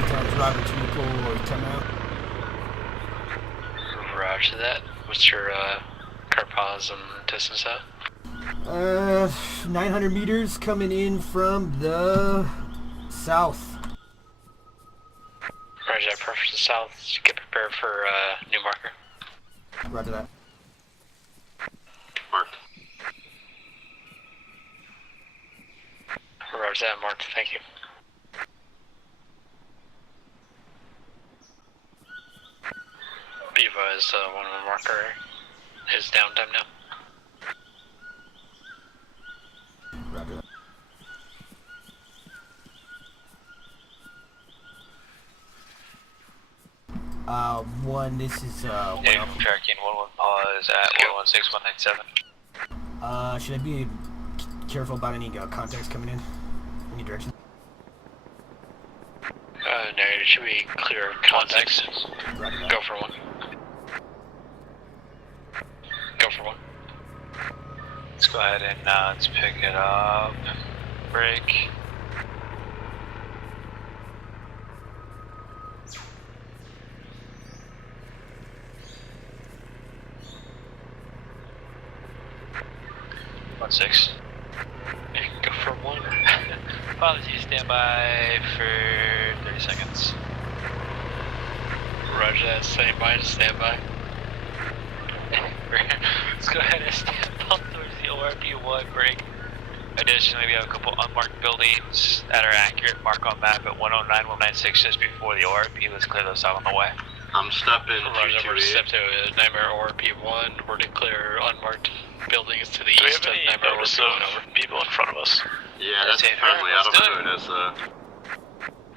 Contact driver's vehicle or 10 out. Roger that. What's your car pause and distance at? 900 meters coming in from the south. Roger that, preference to south. Get prepared for new marker. Roger that. Marked. Roger that, marked. Thank you. Be advised, one of the marker is downtime now. Roger that. One, this is, Yeah, tracking 11 pause at 116197. should I be careful about any contacts coming in? Any direction? No, it should be clear of contacts. Roger that. Go for one. Go for one. Let's go ahead and let's pick it up. Break. One six. Go for one. Apologies, stand by for 30 seconds. Roger that, stand by to stand by. Let's go ahead and stand up towards the ORP1 break. Additionally, we have a couple unmarked buildings that are accurate. Mark on map at 109-196 just before the ORP. Let's clear those out on the way. I'm stepping Roger, we're to 228. step to Nightmare ORP1. We're to clear unmarked buildings to the Do we east have of any Nightmare notice ORP1 of people in front of us? Yeah, that's Okay, friendly. I let's don't do know it. who it is though.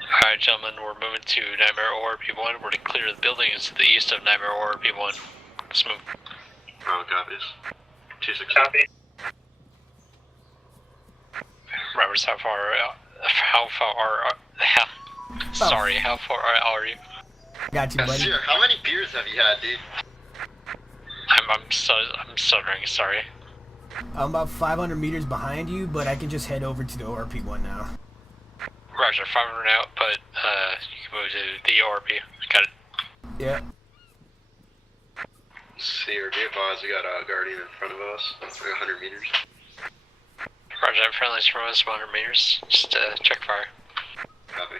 Alright, gentlemen, we're moving to Nightmare ORP1. We're to clear the buildings to the east of Nightmare ORP1. Let's move. Oh, copies. 260. Copy. Roberts, how far are you? Got you, buddy. Sir, how many beers have you had, dude? I'm stuttering, sorry. I'm about 500 meters behind you, but I can just head over to the ORP1 now. Roger, 500 out, but you can move to the ORP. Got it. Yeah. Sir, be advised, we got a guardian in front of us. Like 100 meters. Roger, that friendly's from us, 100 meters. Just check fire. Copy.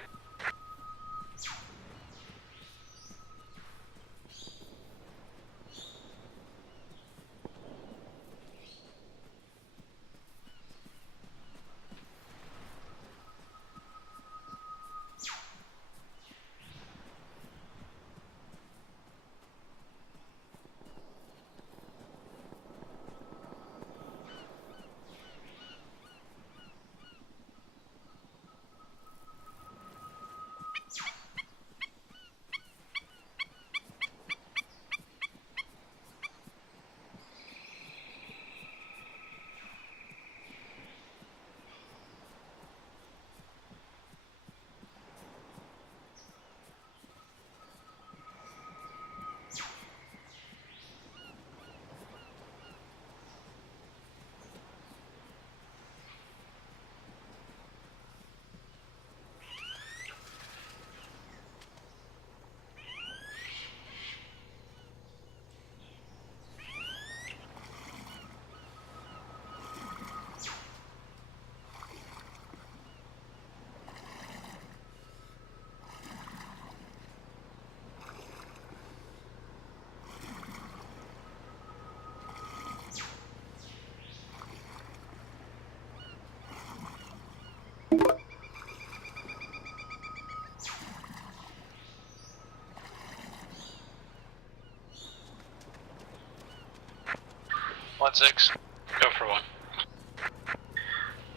One six. Go for one.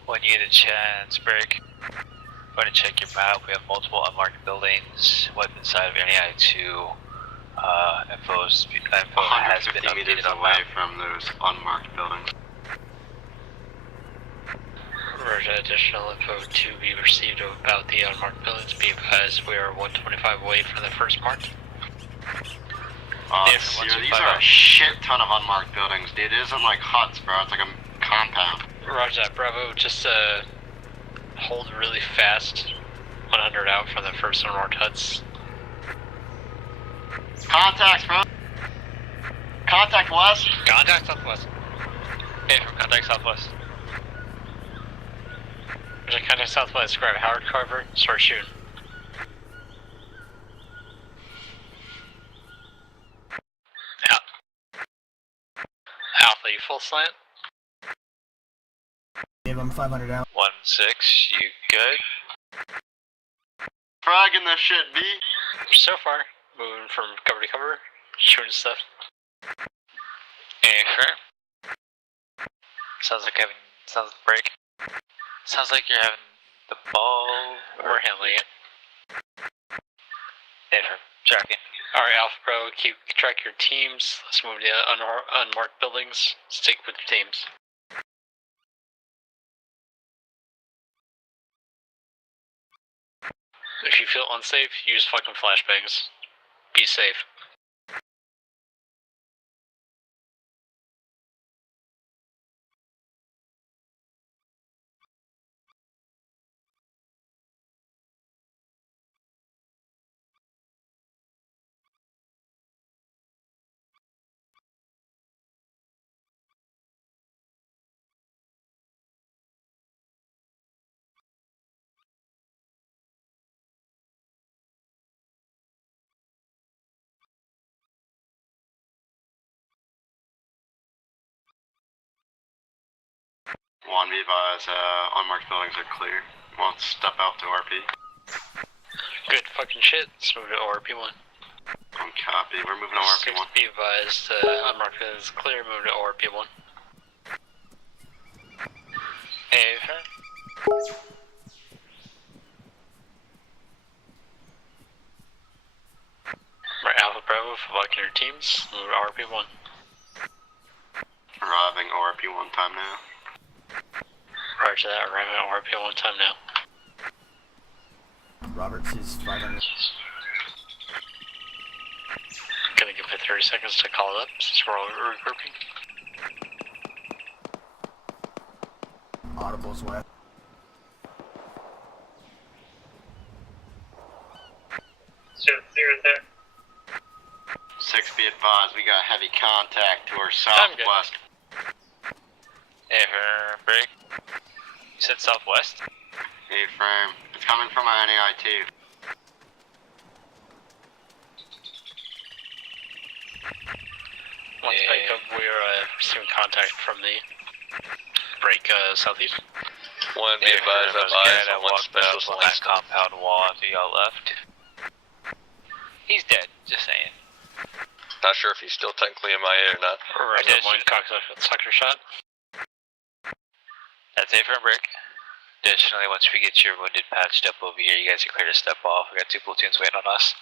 When you get a chance, break. Go ahead and check your map. We have multiple unmarked buildings. What's inside of any I2 info has been 150 meters updated on away map. from those unmarked buildings. Roger, additional info to be received about the unmarked buildings. Be advised, we are 125 away from the first marked. Yeah, Sir, 125 these are a shit ton of unmarked buildings, dude. It isn't like huts, bro. It's like a compound. Roger that, Bravo. Just hold really fast 100 out from the first unmarked huts. Contacts front. Contact west. Contact southwest. Hey, from contact southwest. There's a contact southwest. Grab Howard cover. Start shooting. Alpha, you full slant? Give him 500 out. 1-6, you good? Fragging this shit, B. So far, moving from cover to cover, shooting stuff. Hey, firm. Sounds like break. Sounds like you're having the ball. We're handling it. Hey, firm. Tracking. Alright, Alpha Pro, keep track of your teams. Let's move to unmarked buildings. Stick with your teams. If you feel unsafe, use fucking flashbangs. Be safe. One, be advised, unmarked buildings are clear. Won't step out to RP. Good fucking shit. Let's move to ORP1. On copy, we're moving to RP1. Be advised, unmarked buildings clear, move to ORP1. Hey, firm. Right, Alpha Bravo, locking your teams, move to ORP1. Arriving ORP1 time now. Roger that, arriving at ORP1 time now. Roberts is 500. Gonna give it 30 seconds to call it up since we're all regrouping. Audible's west. Zero there. 6, be advised, we got heavy contact to our southwest. Hey, firm. Break. You said southwest? A-frame. It's coming from my NAI 2. Once back up, we're receiving contact from the break southeast. One, be advised, There's I'm a guy eyes that on one walked up specialist on lane. that compound wall after y'all left. He's dead, just saying. Not sure if he's still technically MIA or not. Right, that one cocksucker shot. That's it for a break. Additionally, once we get your wounded patched up over here, you guys are clear to step off. We got 2 platoons waiting on us.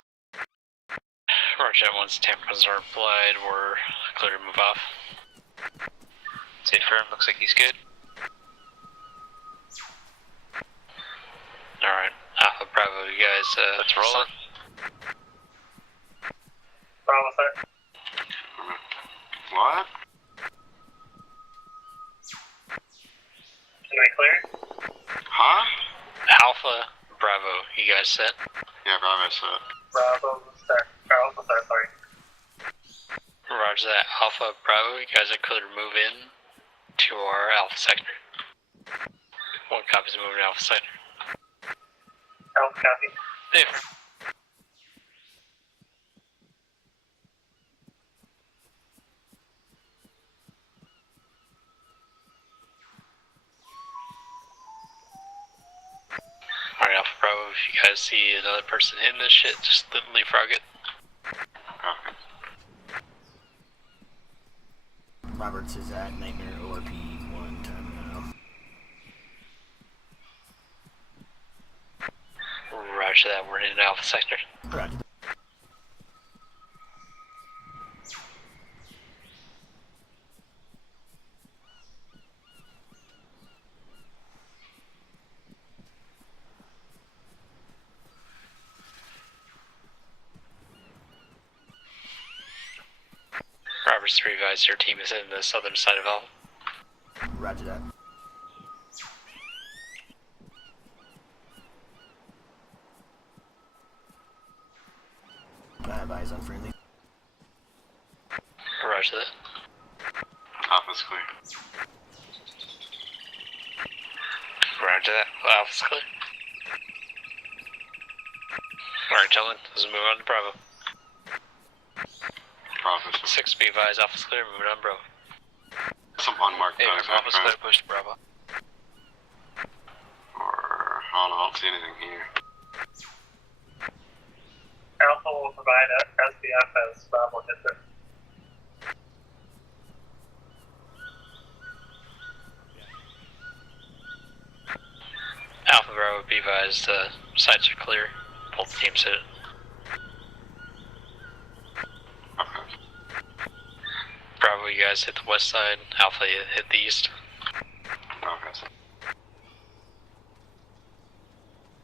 Roger that, once tampons are applied, we're clear to move off. Safe firm, looks like he's good. Alright, Alpha Bravo, you guys, Let's roll it. Bravo, sir. What? Am I clear? Huh? Alpha Bravo, you guys set? Yeah, Bravo set. Bravo, sir. Alpha, sir, sorry. Roger that, Alpha Bravo, you guys are clear to move in to our Alpha sector. One copy's moving to Alpha sector. Alpha copy. Safe. Alright, Alpha Bravo, if you guys see another person hitting this shit, just leapfrog it. Okay. Roberts is at Nightmare ORP 1 time now. Roger that, we're in Alpha sector. Roger. Roberts 3 advised your team is in the southern side of Alpha. Roger that. I have eyes on friendly. Roger that. Alpha's clear. Roger that. Alpha's clear. Alright, gentlemen, let's move on to Bravo. Bravo's 6 be advised, Alpha's clear, moving on Bravo. some unmarked Hey, bags Alpha's clear, back push to Bravo. Or, I don't know, I don't see anything here. Alpha will provide SBF as Bravo hits it. Alpha Bravo be advised, sites are clear. Both teams hit it. Okay. Bravo, you guys hit the west side. Alpha, you hit the east. Okay.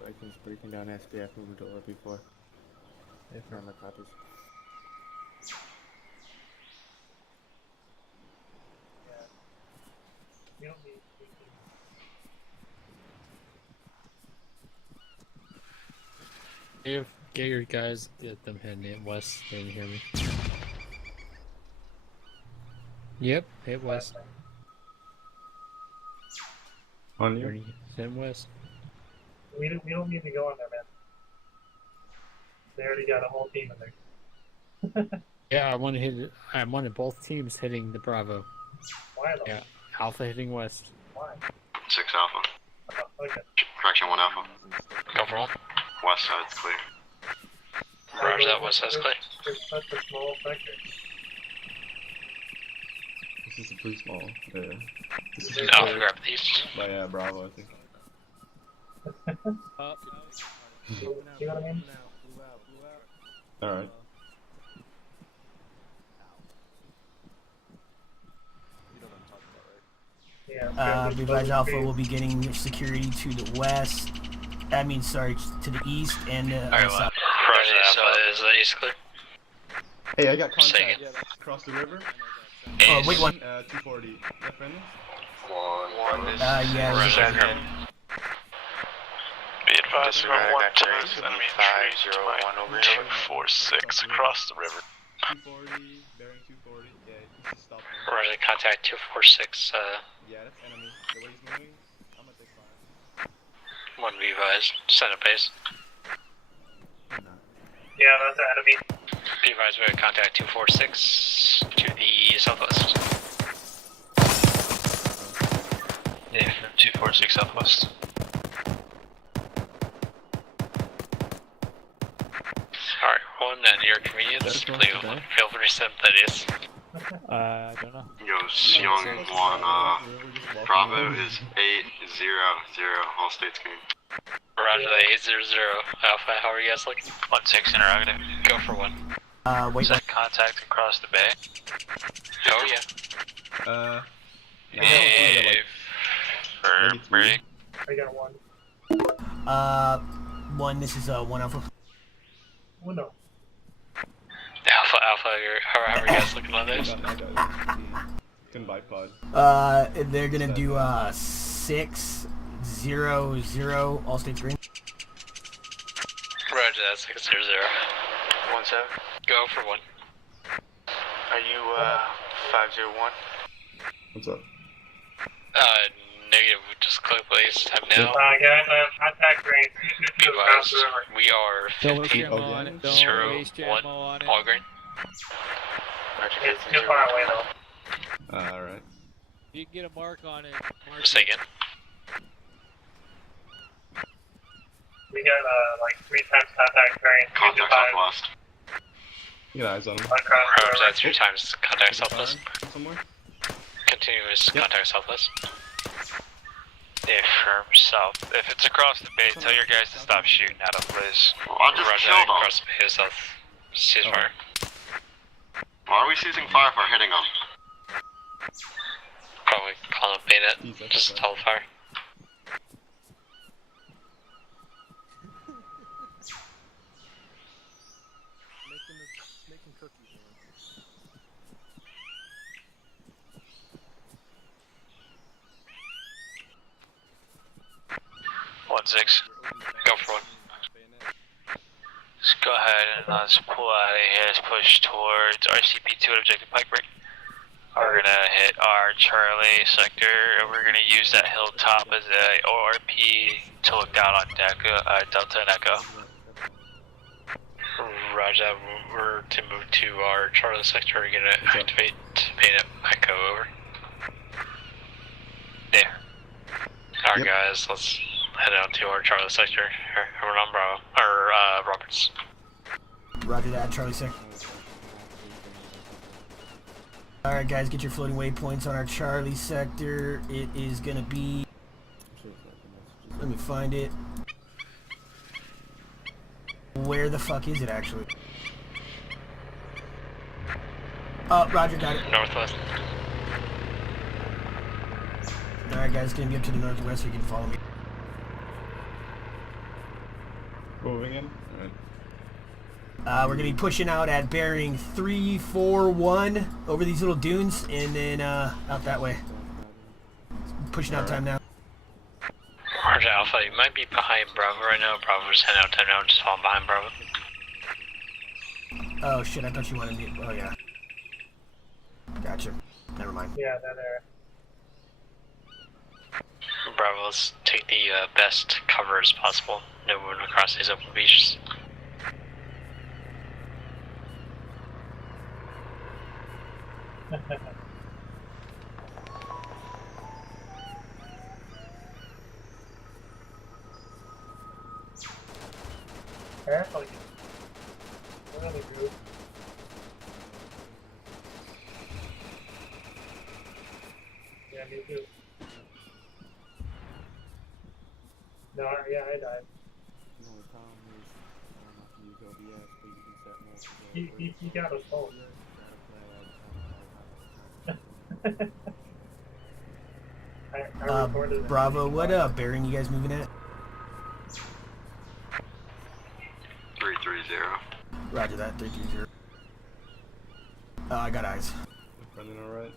Vikings breaking down SBF moving to RB4. If not, my copies. We don't need Get your guys, get them heading in west. Can you hear me? Yep, hit west. On you? Head west. we don't need to go in there, man. They already got a whole team in there. Yeah, I want to hit it. I wanted both teams hitting the Bravo. Why though? Yeah, Alpha hitting west. Why? 6 Alpha. Okay. Correction, 1 Alpha. Go for one. West side's clear. Roger that, west side's clear. It's such a small sector. This is a pretty small. Yeah. This is Alpha, grab the east. by Bravo, I think. You know what I mean? Alright. Yeah. Be advised, Alpha will be getting your security to the west. I mean, sorry, to the east and Alright, well, south. Roger that, so is the east clear? Hey, I got Say contact again. across the river. Oh, wait, one. 240. That friendly? One is... Yeah, Roger that. Be advised, we're on 1 turns, enemy 301 over here. 246 across the river. 240, bearing 240. Yeah, you just stop him. Roger, contact 246, Yeah, that's enemy. The way he's moving, I'm gonna take fire. 1 be advised, send a base. Yeah, that's the enemy. Be advised, we have contact 246 to the southwest. Yeah, 246 southwest. Alright, 1 at your convenience, That's please going today. feel free to send that is. I don't know. Yo, Young 1, Bravo is 800, all states green. Roger that, 800. Alpha, how are you guys looking? 1-6 interrogative. Go for 1. Wait, Is that contact across the bay? Oh yeah. Hey, for maybe Brady. I got one. 1, this is 1 Alpha. Oh no. Alpha, how are you guys looking on this? I got it. Can bipod. They're gonna do 600, all states green. Roger that, 600. 1-7. Go for 1. Are you 501? What's up? Negative, just click place, time now. Guys, I have contact range. Be 222 across advised, the river. we are Don't waste 15, your ammo on it. Don't 0, waste your 1, ammo on it. all green. It's too far away though. Alright. You can get a mark on it. Mark Say it. again. We got like 3 times contact range. Contact southwest. You got eyes on him. Across the Roger river. that, 3 times, contact southwest. Somewhere? Continuous Yep. contact southwest. Yeah, firm south. If it's across the bay, tell your guys to stop shooting at them, please. Well, I just Roger killed that, them. across the bay south. Ceasefire. Why are we seizing fire if we're hitting them? Probably call it bayonet, Easy, just okay. tell fire. Making cookies, man. 1-6. Go for 1. Just go ahead ahead and let's pull out of here. Let's push towards RCP2 at Objective Pike Break. We're gonna hit our Charlie sector, and we're gonna use that hilltop as a ORP to look down on Delta and Echo. Roger that. We're to move to our Charlie sector. We're gonna activate Paint Echo over. There. Alright guys, let's head out to our Charlie sector. We're on Bravo, or Roberts. Roger that, Charlie sector. Alright guys, get your floating waypoints on our Charlie sector. It is gonna be... Let me find it. Where the fuck is it actually? Oh, Roger, got it. Northwest. Alright guys, it's gonna be up to the northwest so you can follow me. Moving in? We're gonna be pushing out at bearing 341 over these little dunes and then out that way. Pushing out time now. Roger Alpha, you might be behind Bravo right now. Bravo's heading out time now, just falling behind Bravo. Oh shit, I thought you wanted me. Oh yeah. Gotcha. Never mind. Yeah, that there. Bravo, let's take the best cover as possible. No moving across these open beaches. Apparently. Really good. Yeah, me too. No, yeah, I died. He got us both. I recorded it. Bravo, what bearing you guys moving at? 330. Roger that, 330. I got eyes. Running alright?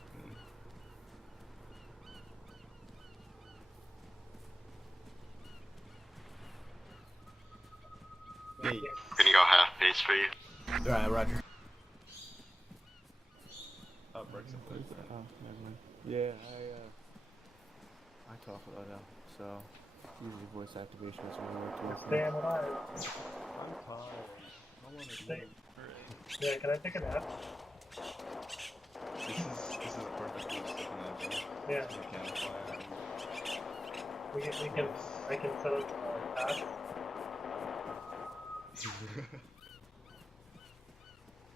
Can you go half pace for you? Alright, Roger. Oh, never mind. Yeah, I talk a lot now, so usually voice activation is really work towards Stay alive. I'm tired. I want to sleep. Yeah, can I take a nap? This is a perfect place to take a nap, though. Yeah. I can set up a task.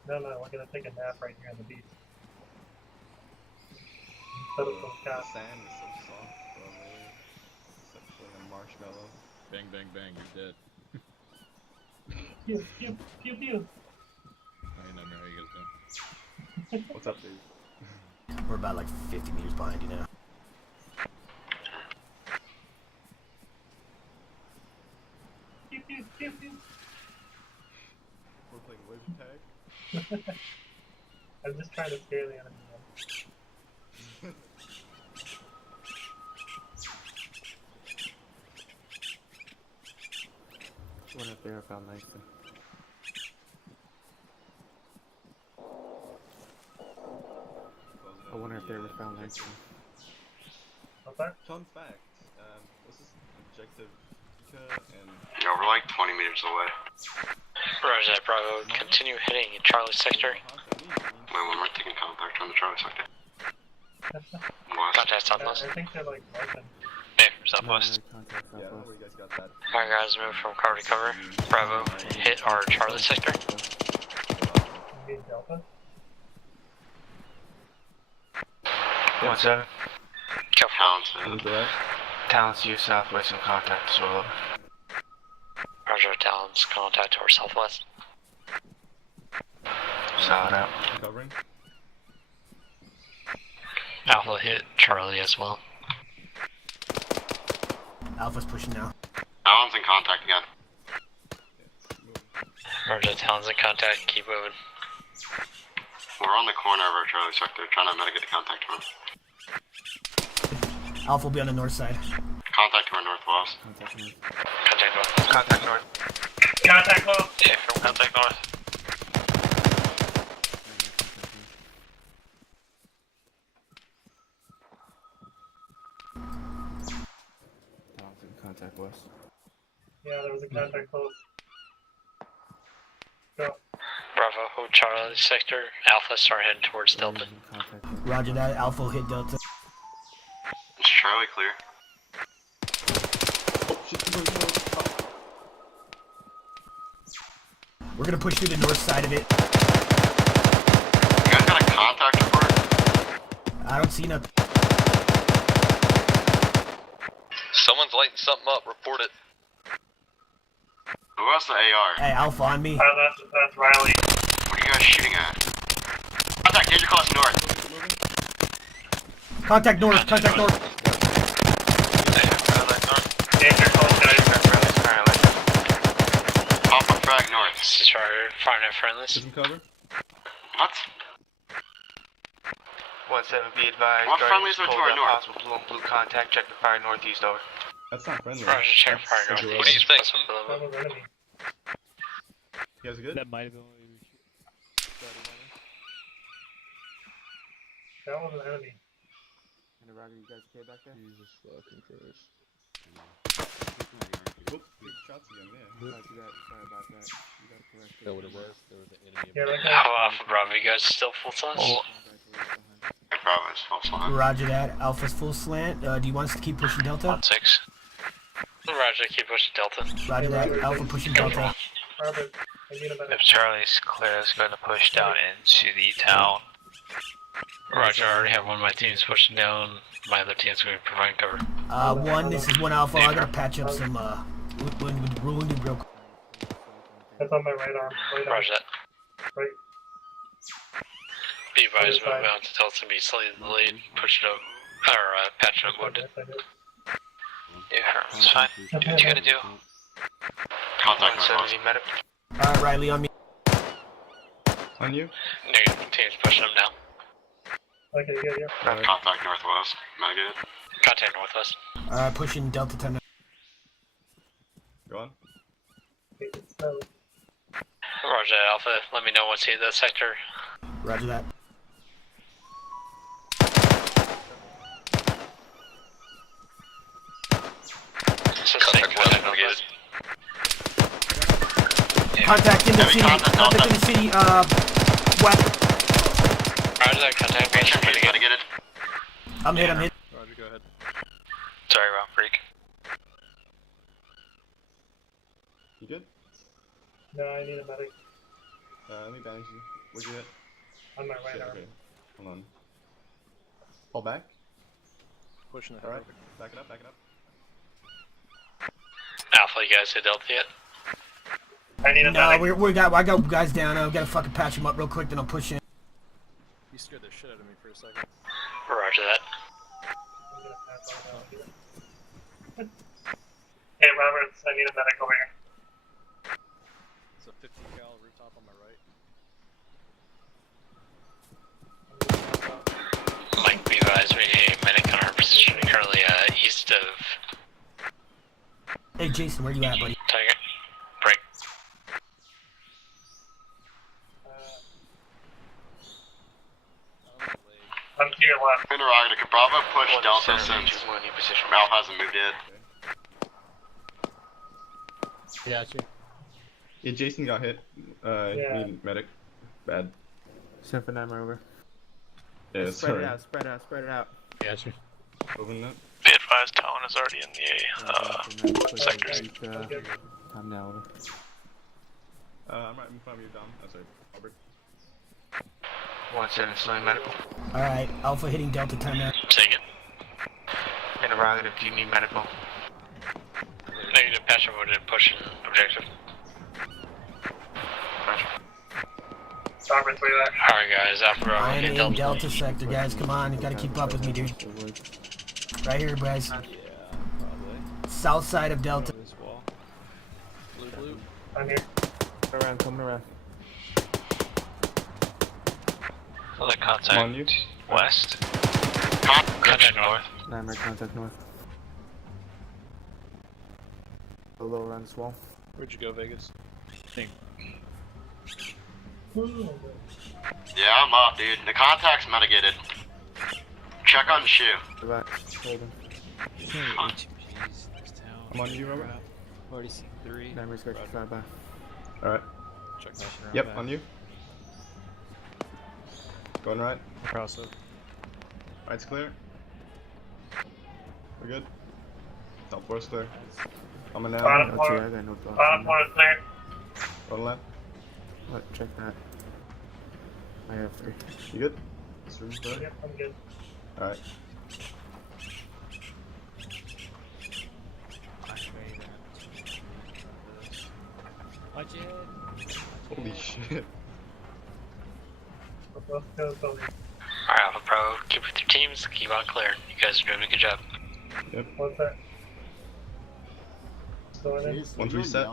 No, we're gonna take a nap right here on the beach. Set up some The tasks. sand is so soft, bro, man. It's like a marshmallow. Bang, bang, bang, you're dead. Pew, pew, pew, pew. I ain't never know how you guys doing. What's up, dude? We're about like 50 meters behind you now. Pew, pew, pew, pew. We're playing laser tag? I'm just trying to scare the enemy. One up there I found nicely. I wonder if they were found nicely. What's that? Fun fact, this is Objective Ika and... Yeah, we're like 20 meters away. Roger that, Bravo. Continue hitting Charlie sector. Wait, when we're taking contact on the Charlie sector. West. Contact southwest. I think they're like Martian. Yeah, southwest. Yeah, where you guys got that? Alright guys, move from cover to cover. Bravo, hit our Charlie sector. You mean Delta? What's up? Townsend. Talents to you southwest and contact as well. Roger, Talons, contact to our southwest. Solid out. Covering? Alpha hit Charlie as well. Alpha's pushing now. Alan's in contact again. Roger, Talons in contact, keep moving. We're on the corner of our Charlie sector, trying to mitigate the contact to him. Alpha will be on the north side. Contact to our northwest. Contact north. Contact north. Contact close. Yeah, from contact north. Towns in contact west. Yeah, there was a contact close. Go. Bravo, hold Charlie sector. Alpha, start heading towards Delta. In contact Roger that. Alpha will hit Delta. Is Charlie clear? We're gonna push through the north side of it. You guys got a contact report? I don't see nothing. Someone's lighting something up. Report it. Who has the AR? Hey, Alpha on me. That's Riley. What are you guys shooting at? Contact, danger close north. Contact north. Contact north. Danger close, guys. Alpha frag north. This is Charlie, firing at friendlies. Get some cover. What? 1-7, be advised. What Guardians friendlies are to pulled our up north? Possible blue on blue contact. Check the fire northeast, over. That's not friendly. Roger, check That's fire the north. gorilla. What do you think? That was enemy. You guys good? That might have been what we That was an enemy. And the Roger, you guys okay back there? Jesus fucking Christ. Oop, big shots again, yeah. Sorry about that. You got corrected. That what it was? There was an enemy. Yeah, that guy. Alpha, Bravo, you guys still full size? Bravo is full slot. Roger that. Alpha's full slant. Do you want us to keep pushing Delta? 1-6. Roger, keep pushing Delta. Roger that. Alpha pushing Delta. Robert, I need a If minute. Charlie's clear, it's going to push down into the town. Roger, I already have one of my teams pushing down. My other team's going to be providing cover. One. This is one Alpha. I gotta patch up some wounded real quick. That's on my right arm. Right arm. Roger that. Right. Be advised, Other move side. out to Delta and be slightly delayed. Push it up. Or patch it up wounded. Yes, I did. Yeah, it's fine. Do what you gotta do. Contact 1-7, north. need medic. Alright, Riley on me. On you? No, your team's pushing them down. Okay, good, yeah. Contact northwest. Mega. Contact northwest. Alright, pushing Delta 10. Go on. Take it slow. Roger that, Alpha. Let me know once you hit that sector. Roger that. So stay Contact contact west, northwest. Contact in the Heavy city. contact, Contact in the city. West. Roger that, contact Make base. sure he's gotta get it. I'm hit. I'm hit. Roger, go ahead. Sorry, wrong freak. You good? No, I need a medic. Let me bandage you. Where'd you hit? On my right Shit, arm. okay. Hold on. Fall back. Pushing the Alright. Back it up, back it up. Alpha, you guys hit Delta yet? I need a No, medic. I got guys down. I've got to fucking patch them up real quick. Then I'll push in. You scared the shit out of me for a second. Roger that. I'm gonna pass on down here. Hey, Roberts, I need a medic over here. It's a 50 cal rooftop on my right. Mike, be advised, we need a medic on our position currently east of Hey, Jason, where you at, buddy? Tiger. Break. I'm to your left. Interrogator, could Bravo push Delta 1-7, since choose one of your position. Alpha hasn't moved yet? Gotcha. Yeah, Jason got hit. Yeah. Need medic. Bad. Send for 9 over. Yeah, Spread sorry. it out, spread it out, spread it out. Gotcha. Open that. Be advised, town is already in the sectors. Time now, over. I'm right in front of you, Dom. Oh, sorry. Albert. 1-7, slowing medical. Alright, Alpha hitting Delta 10 now. Take it. Interrogative, do you need medical? Negative, patch wounded and pushing objective. Roberts, where you at? Alright guys, Alpha Bravo, I am hit in Delta. Delta sector, guys. Come on, you gotta keep up with me, dude. Right here, guys. Yeah, probably. South side of Delta. This wall. Blue. I'm here. Coming around. Other I'm on contact you. west. Contact north. 9 right contact north. A little around this wall. Where'd you go, Vegas? Yeah, I'm up, dude. The contact's mitigated. Check on the shoe. Hold him. I'm on you, Robert. Already seen 3. Memory's got you 5 by. Alright. Check that. Yep, on you. Going right. Cross it. Right's clear. We're good. Top four's clear. Coming down. Bottom I floor. got no thoughts. Bottom floor is clear. Going left. What? Check that. I have 3. You good? This room's clear. Yep, I'm good. Alright. Watch it. Holy shit. Let's go, Tony. Alright, Alpha Pro, keep with your teams, keep on clear. You guys are doing a good job. Yep. What's that? Going in? One's reset.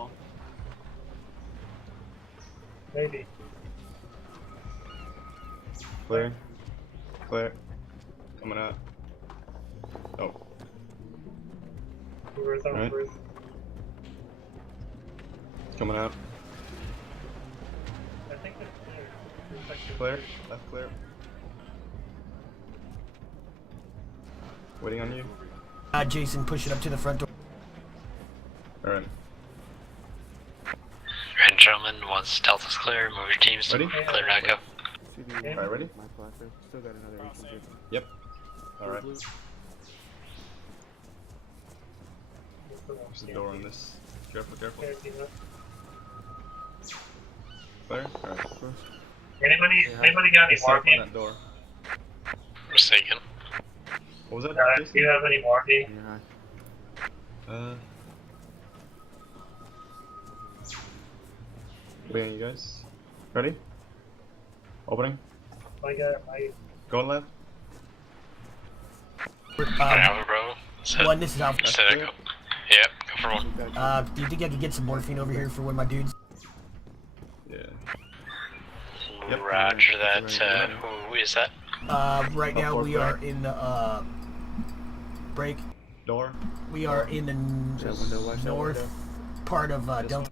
Maybe. Clear. Clear. Coming out. Oh. Reverse out, Right. reverse. Coming out. I think it's clear. Resection. Clear. Left clear. Waiting on you. Jason, push it up to the front door. Alright. And gentlemen, once Delta's clear, move your teams to Ready? clear now, go. Alright, ready? My class. Still got another 18. Yep. Alright. What's the one? There's a door on this. Careful, careful. Okay, team up. Clear? Alright. Anybody got any Stay on morphine? that door. Mistaken. What was that? Do Jason? you have any morphine? Yeah. Waiting on you guys. Ready? Opening. I got my. Going left. Alright, Alpha Bro. Set. One, this is Alpha. Set it, go. Yep, go for one. Do you think I could get some morphine over here for one of my dudes? Yeah. Yep. Roger that. Who is that? Right now we are in the break. Door. We are in the north part of Delta.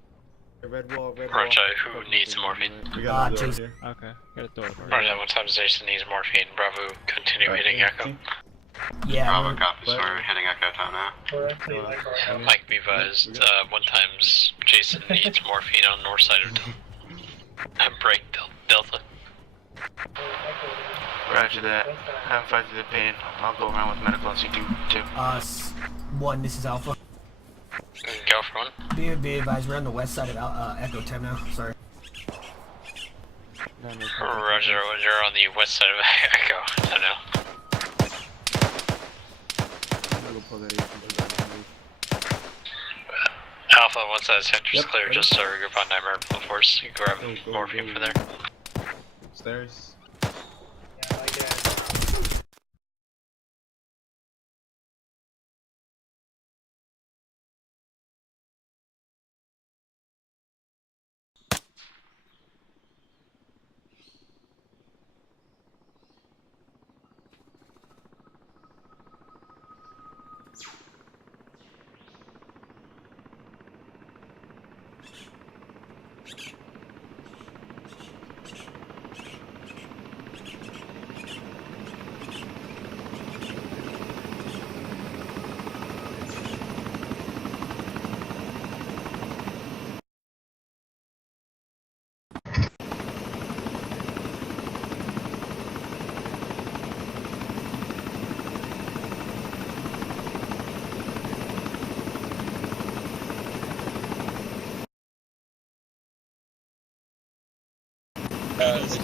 Red wall, red Roger, who needs morphine? We got another door Jason. here. Okay, got a door. Roger, what time Jason needs morphine? Bravo, continue Alright. hitting Echo. Yeah. Bravo copies. We're hitting Echo time now. We're actually like our. Mike, be advised, one times Jason needs morphine on north side of break Delta. Roger that. Haven't fight through the pain. I'll go around with medical and see two. One, this is Alpha. Go for one. Be advised, we're on the west side of Echo 10 now. Sorry. Roger, you're on the west side of Echo. I don't know. Alpha, once that sector's clear, just regroup on Nightmare Force. You grab morphine from there. Stairs. Yeah, I guess.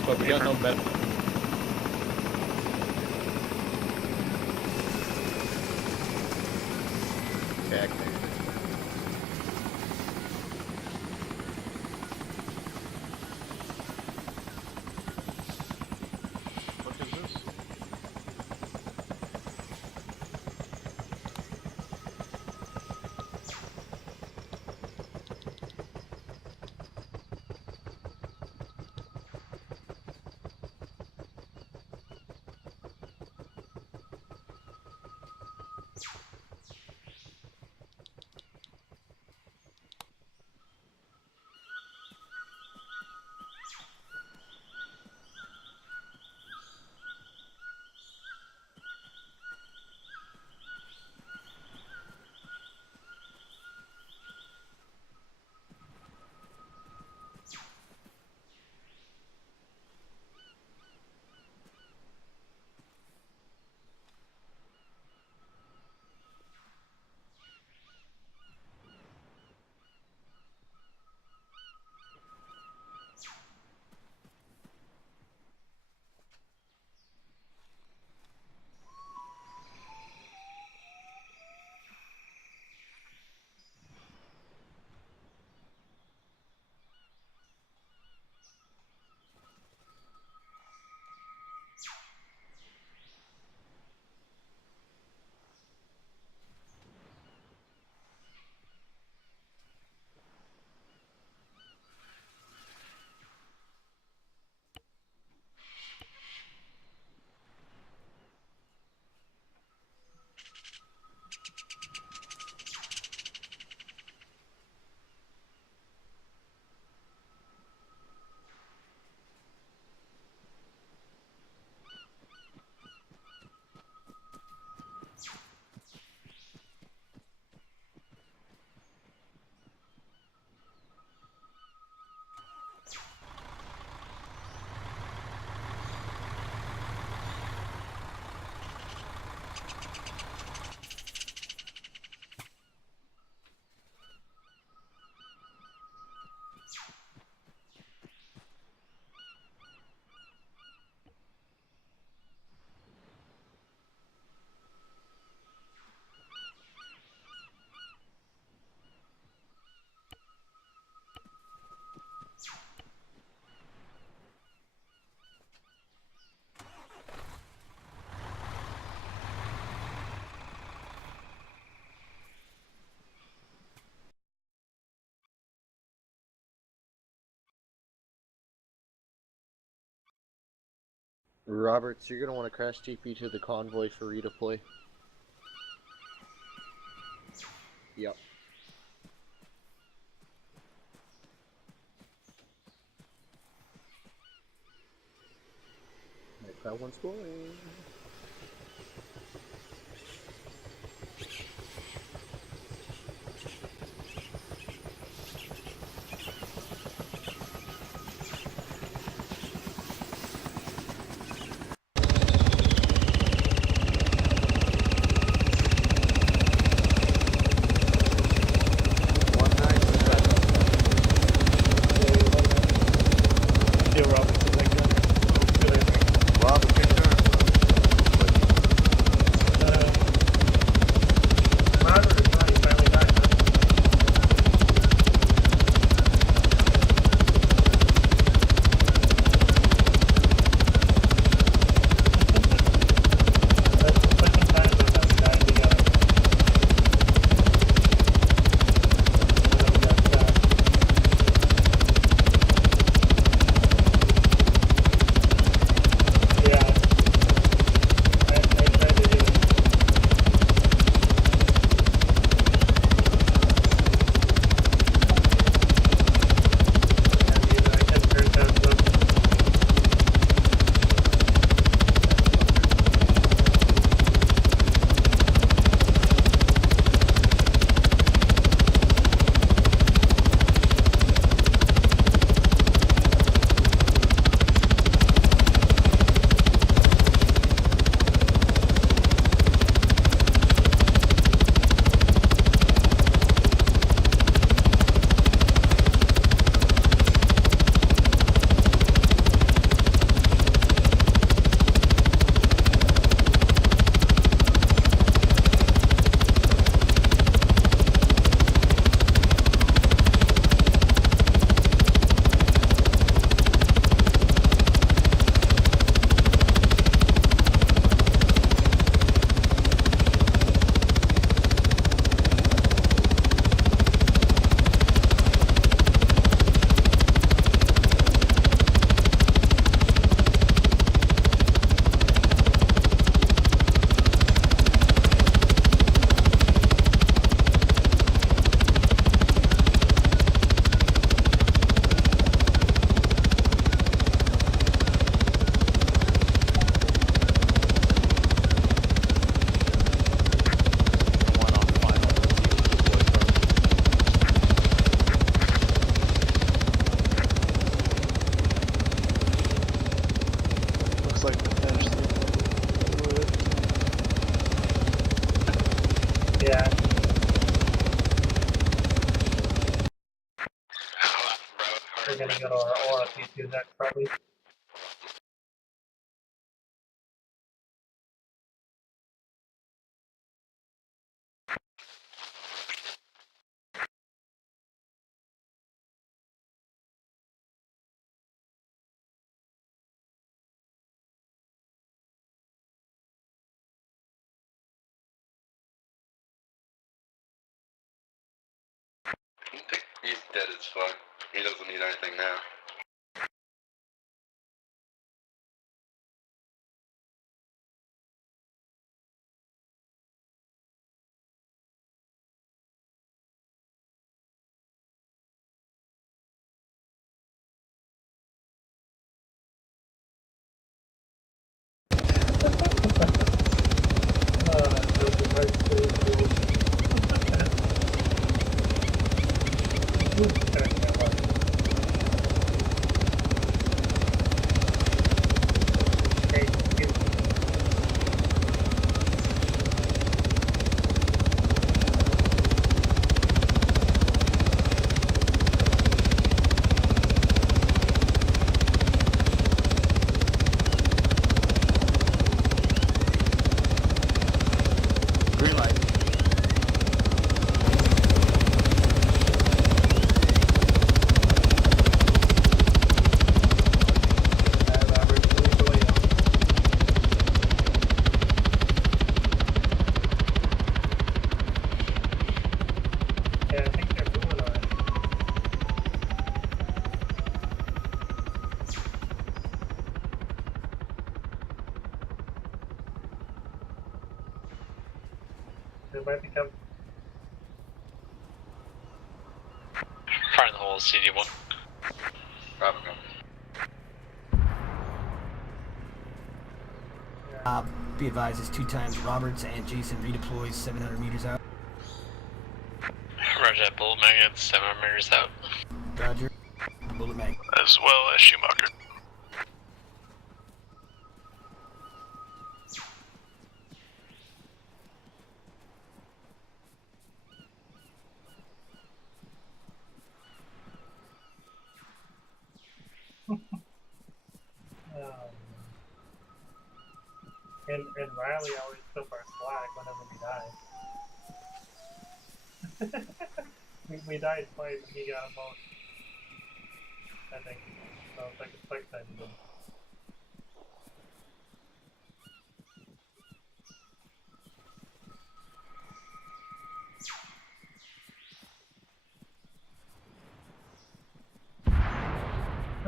But we got no med. Back. What is this? Roberts, you're gonna want to crash TP to the convoy for redeploy. Yep. That one's going. We're gonna go to our ORP2 next, probably. He's dead as fuck. He doesn't need anything now. It might be coming. Fire in the hole, CD1. Bravo, go. Be advised, it's 2 times Roberts and Jason redeploys 700 meters out. Roger that, bullet magnet, 700 meters out. Roger. Bullet mag. As well as Schumacher. And Riley always took our slack whenever we died. we died twice and he got them both. I think. So it's like a quick time to do.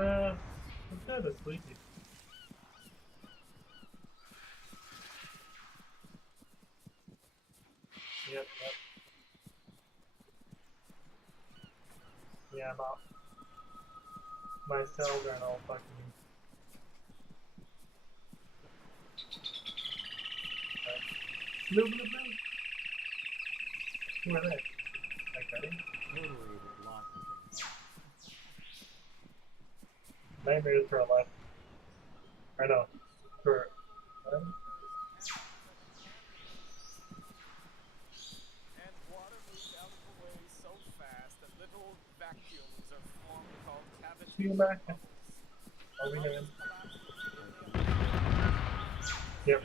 I'm kind of sleepy. Yep. Yeah, I'm out. My cells aren't all fucking. Blue. Who are they? Like ready? Nightmares for a left. I know. For. What? See you back. Are we doing? Yep.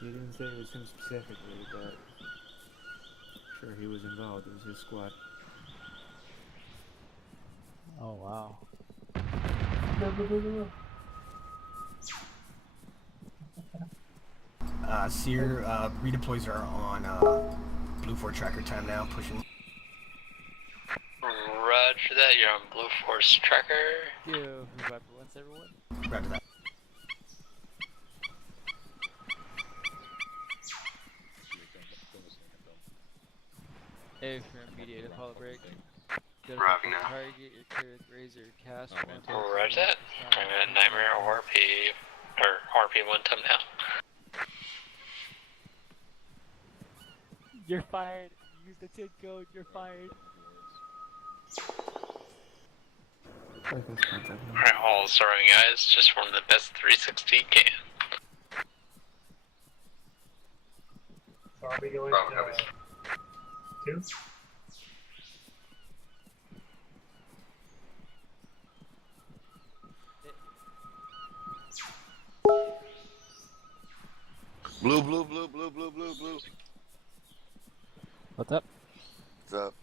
He didn't say it was him specifically, but sure he was involved. It was his squad. Oh wow. Sear, redeploys are on Blue 4 tracker time now, pushing. Roger that, you're on Blue Force tracker. Yo, Viper once everyone. Roger that. Hey, for immediate Apollo break. Robbing now. Target your cleared razor cast. Roger that. I'm at Nightmare RP, or RP 1 time now. You're fired. Use the TID code. You're fired. Alright, all starting guys, just from the best 360 can. So are we going Bravo, 2? Blue. What's up? What's up?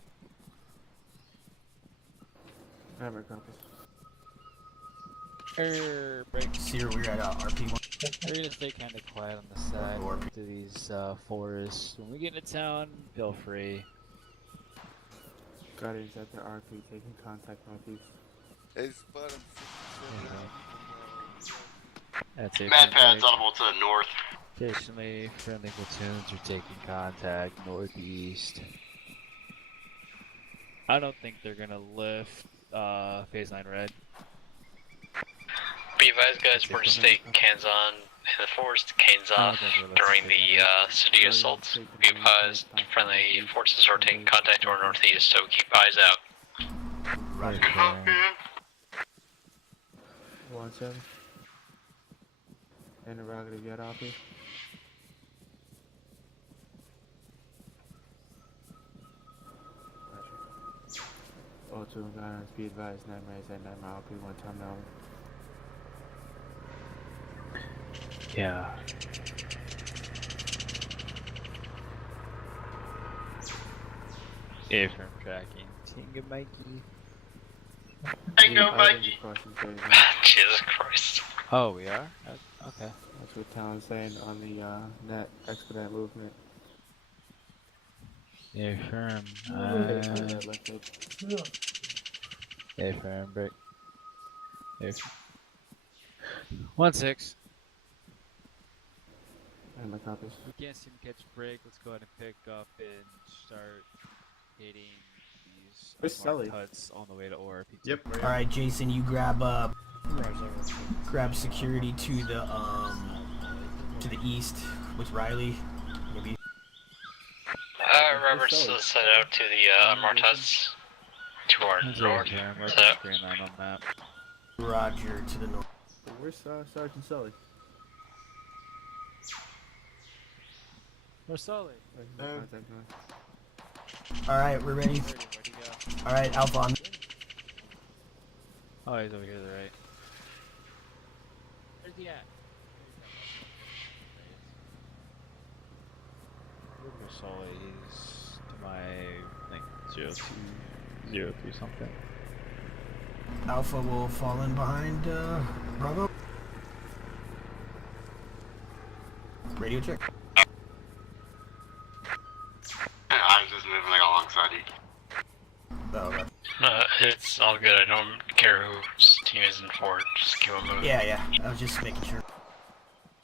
Never compass. Break. Sear, we're at RP1. We're gonna stay kind of quiet on the side to these forests. When we get into town, feel free. Guardians at the RP taking contact northeast. Hey, spot him. That's it. Mad pad's audible to the north. Additionally, friendly platoons are taking contact northeast. I don't think they're gonna lift phase 9 red. Be advised guys, we're to stay cans on in the forest, canes off during the city assault. Be advised, friendly forces are taking contact to our northeast, so keep eyes out. Right. 1-7. Interrogative yet, RP? O2 and guidance, be advised, Nightmares at Nightmare RP 1 time now. Yeah. Affirm tracking. Tinga Mikey. Tango Mikey. Jesus Christ. Oh, we are? Okay. That's what Talon's saying on the net expedite movement. Affirm. Affirm break. 1-6. And my copies. We can't seem to catch a break. Let's go ahead and pick up and start hitting these Where's Sully? huts on the way to ORP. Yep. Right All right, Jason, you grab security to the east with Riley. Maybe. Robert's still set out to the unmarked huts to our north. Green line on map. Roger, to the north. Where's Sergeant Sully? Where's Sully? All right, we're ready. Where'd he go? All right, Alpha on. Oh, he's over here to the right. Where's he at? Where's Sully? He's to my, I think, 0203 something. Alpha will fall in behind Bravo. Radio check. I was just moving like alongside you. Oh, okay. It's all good. I don't care whose team is in for it. Just keep on moving. Yeah. I was just making sure.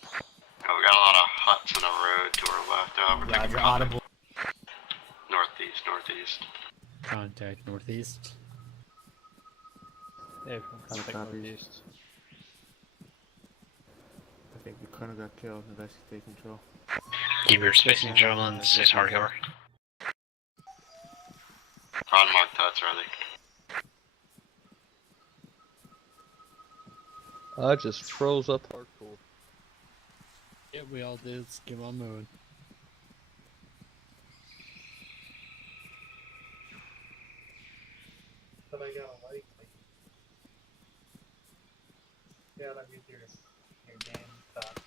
Oh, we got a lot of huts in a road to our left. We're taking Roger, audible. Northeast. Contact northeast. Yeah, contact northeast. I think the colonel got killed. Investigate control. Keep your space control and this is hardcover. Unmarked huts, really. I just froze up hardcore. Yeah, we all did. Let's keep on moving. But I got a light. Yeah, that means your game stopped.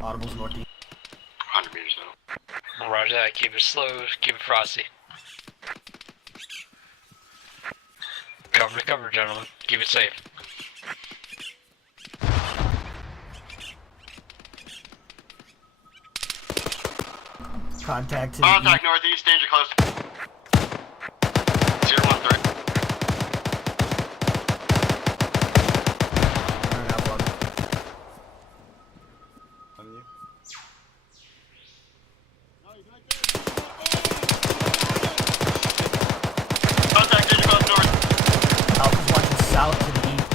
Audible's northeast. 100 meters though. Roger that. Keep it slow. Keep it frosty. Cover to cover, gentlemen. Keep it safe. Contact to Contact northeast, danger close. 013. On you. Contact danger close north. Alpha's watching south to the east.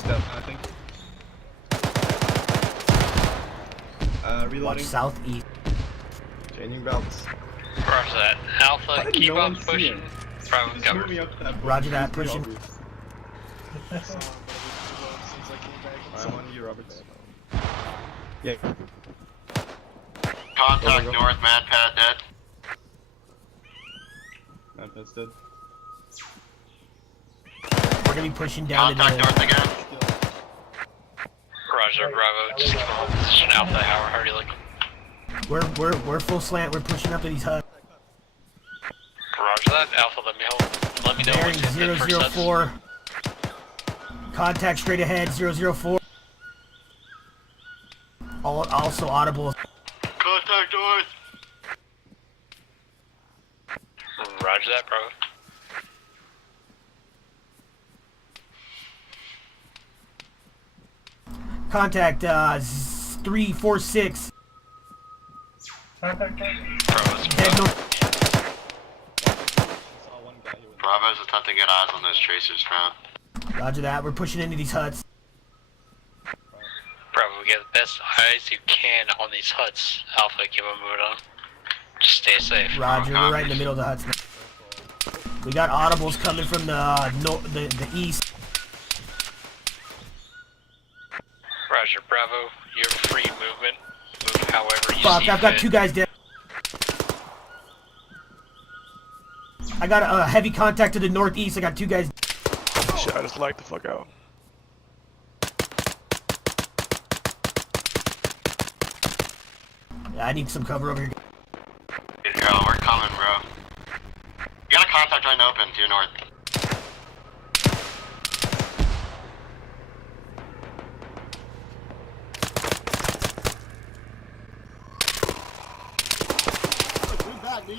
Step, I think. Watch Reloading. southeast. Changing belts. Roger that. Alpha, Why did keep no on one see pushing. him? Bravo, Just cover. moving up that Roger boat. that, It's pretty pushing. obvious. I'm on you, Roberts. Yeah. Contact Over, go. north, man pad dead. Manpad's dead. We're gonna be pushing down to Contact the. north again. Roger, Bravo. Just keep on position. Alpha, how are you looking? We're full slant. We're pushing up to these huts. Roger that. Alpha, let me know Bearing once you hit the first huts. 004. Contact straight ahead 004. Also audible. Contact north. Roger that, Bravo. Contact 346. Contact Bravo's Dead north. Bravo's attempting to get eyes on those tracers found. Roger that. We're pushing into these huts. Bravo, we get the best eyes you can on these huts. Alpha, keep on moving on. Just stay safe. Roger. We're right in the middle of the huts now. We got audibles coming from the east. Roger, Bravo. You're free movement. Move however you Fuck, see I've got fit. 2 guys dead. I got a heavy contact to the northeast. I got 2 guys. Shit, I just lagged the fuck out. Yeah, I need some cover over here. Yo, we're coming, bro. You got a contact right in the open to your north. Move back, dude.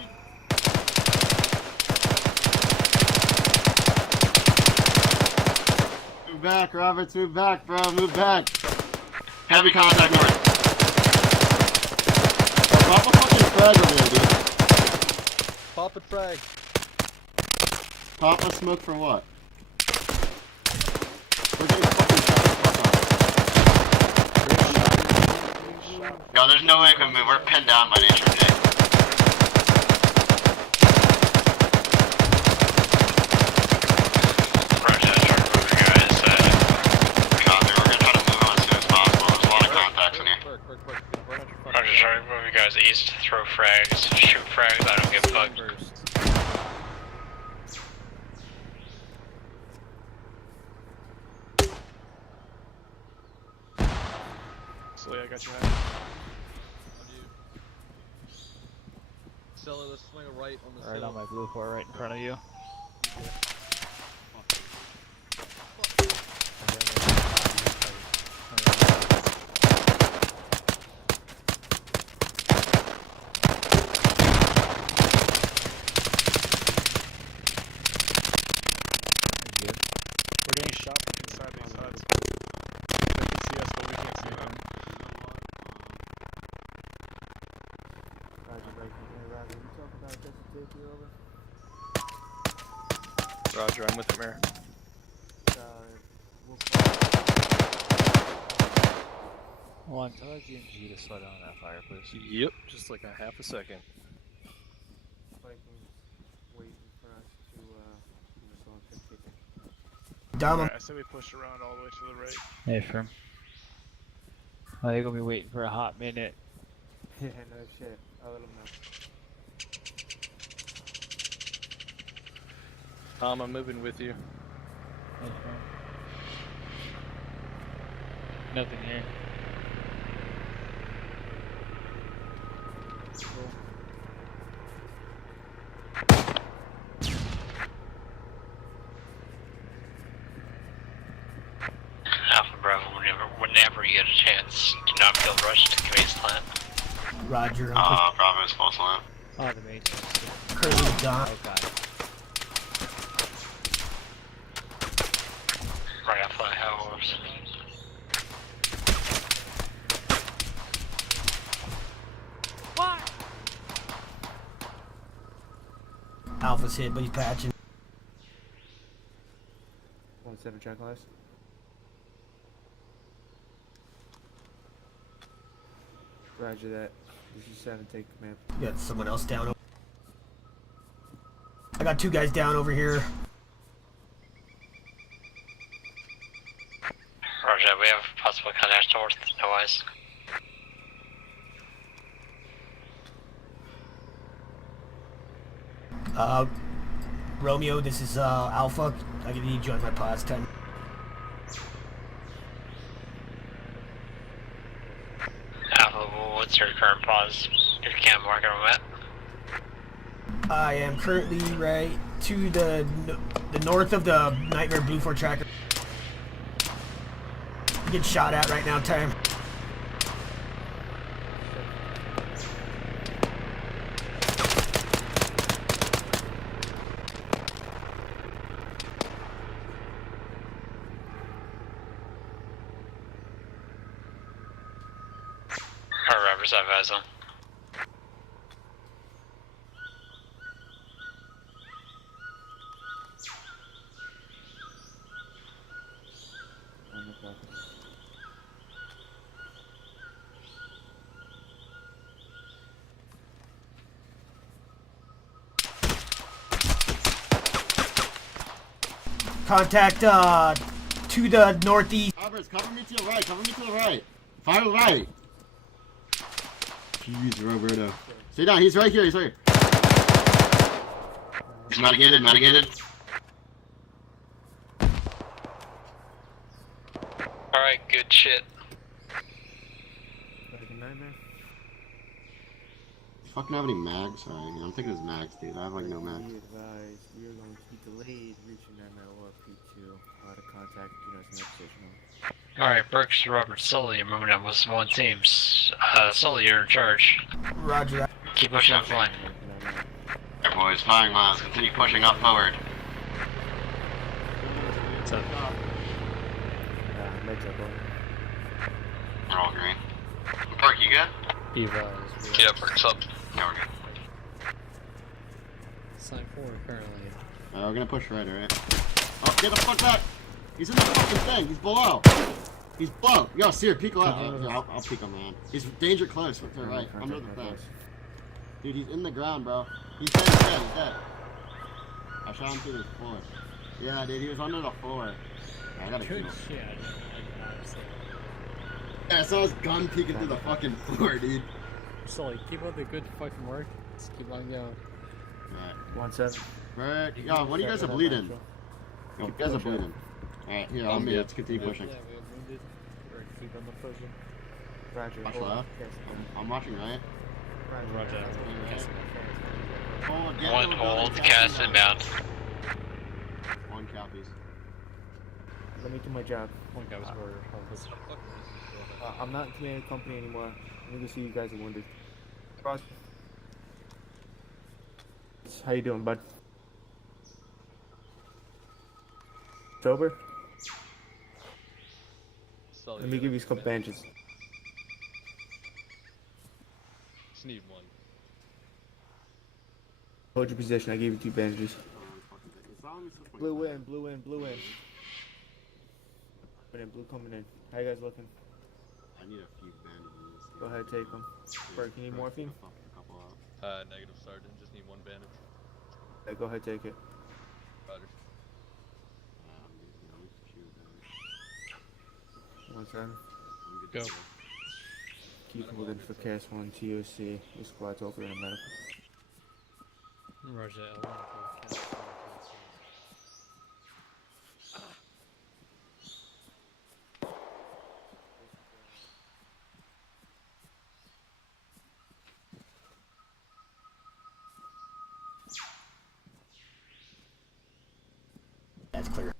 Move back, Roberts, move back, bro, move back. Heavy contact north. Pop a fucking frag over there, dude. Pop a frag. Pop a smoke for what? We're getting fucking shot. Yo, there's no way I can move. We're pinned down by nature today. Roger, try to move you guys. Copy, we're gonna try to move on as soon as possible. There's a lot of contacts in here. Roger, try to move you guys east. Throw frags. Shoot frags. I don't get bugged. Slay, I got your hand. On you. Stella, let's swing a right on the Right on my blue 4 right in front of you. We're getting shot from inside these huts. They can see us, but we can't see them. Roger, I'm with the mayor. Hold on, tell our GMG to slow down that fire, please. Yep, just like a half a second. Down. Alright, I say we push around all the way to the right. Hey, firm. Oh, they're gonna be waiting for a hot minute. Yeah, no shit. I'll let them know. Tom, I'm moving with you. Hey, firm. Nothing here. Cool. Alpha Bravo, whenever you get a chance, do not feel rushed to Case Plant. Roger. Bravo is false alarm. Oh, the main. Curly dot. Oh, God. Right off the house. What? Alpha's hit, but he's patching. 1-7 check list. Roger that. This is 7, take command. Got someone else down. I got 2 guys down over here. Roger, we have possible contact north, no eyes. Romeo, this is Alpha. I need you to join my pause time. Alpha, what's your current pause? Your cam marker on that? I am currently right to the north of the Nightmare Blue 4 tracker. Get shot at right now, time. Alright, Robert's have eyes on. Contact to the northeast. Roberts, cover me to the right, cover me to the right. Fire to the right. Jeez, Roberto. Stay down, he's right here, he's right here. He's mitigated, mitigated. Alright, good shit. Nightmare. Fucking have any mags? Sorry, I'm thinking it's mags, dude. I have like no mags. Be advised, we are going to be delayed reaching Nightmare or P2. To contact you know, some position. Alright, Burks, Robert, Sully, you're moving up with 1 teams. Sully, you're in charge. Roger that. Keep pushing up line. Hey boys, firing miles. Continue pushing up forward. Meds up on. We're all green. Park, you good? Evos. Yeah, Perk's up. Yeah, we're good. Sign 4 currently. We're gonna push right, alright? Oh, get the fuck back! He's in the fucking thing! He's below! He's below! Yo, Seer, peek out. I'll peek him, man. He's danger close, to the right, under the thing. Dude, he's in the ground, bro. He's dead, he's dead. I shot him through the floor. Yeah, dude, he was under the floor. I gotta kill Good him. shit. Yeah, I saw his gun peeking through the fucking floor, dude. So, like, keep up the good fucking work. Just keep on going. Alright. 1-7. Right. Yo, what do you guys are bleeding? Yo, you guys are bleeding. Alright, here, on me. Let's continue pushing. Yeah, we have wounded. Or keep on the pushing. Roger. Watch left. I'm watching right. Roger. One hold, cast inbound. One copies. Let me do my job. One guy was murdered. I'm not in command of the company anymore. I need to see you guys are wounded. Boss. How you doing, bud? Sober? Let me give you a couple bandages. Just need one. Hold your position. I gave you 2 bandages. Blue in, blue in, blue in. Blue coming in. How you guys looking? I need a few bandages. Go ahead, take them. Bert, you need morphine? Negative, Sergeant. Just need one bandage. Yeah, go ahead, take it. Roger. 1-7. Go. Keep moving for CAS 1 TOC. Your squad's over in a medical. Roger. That's clear.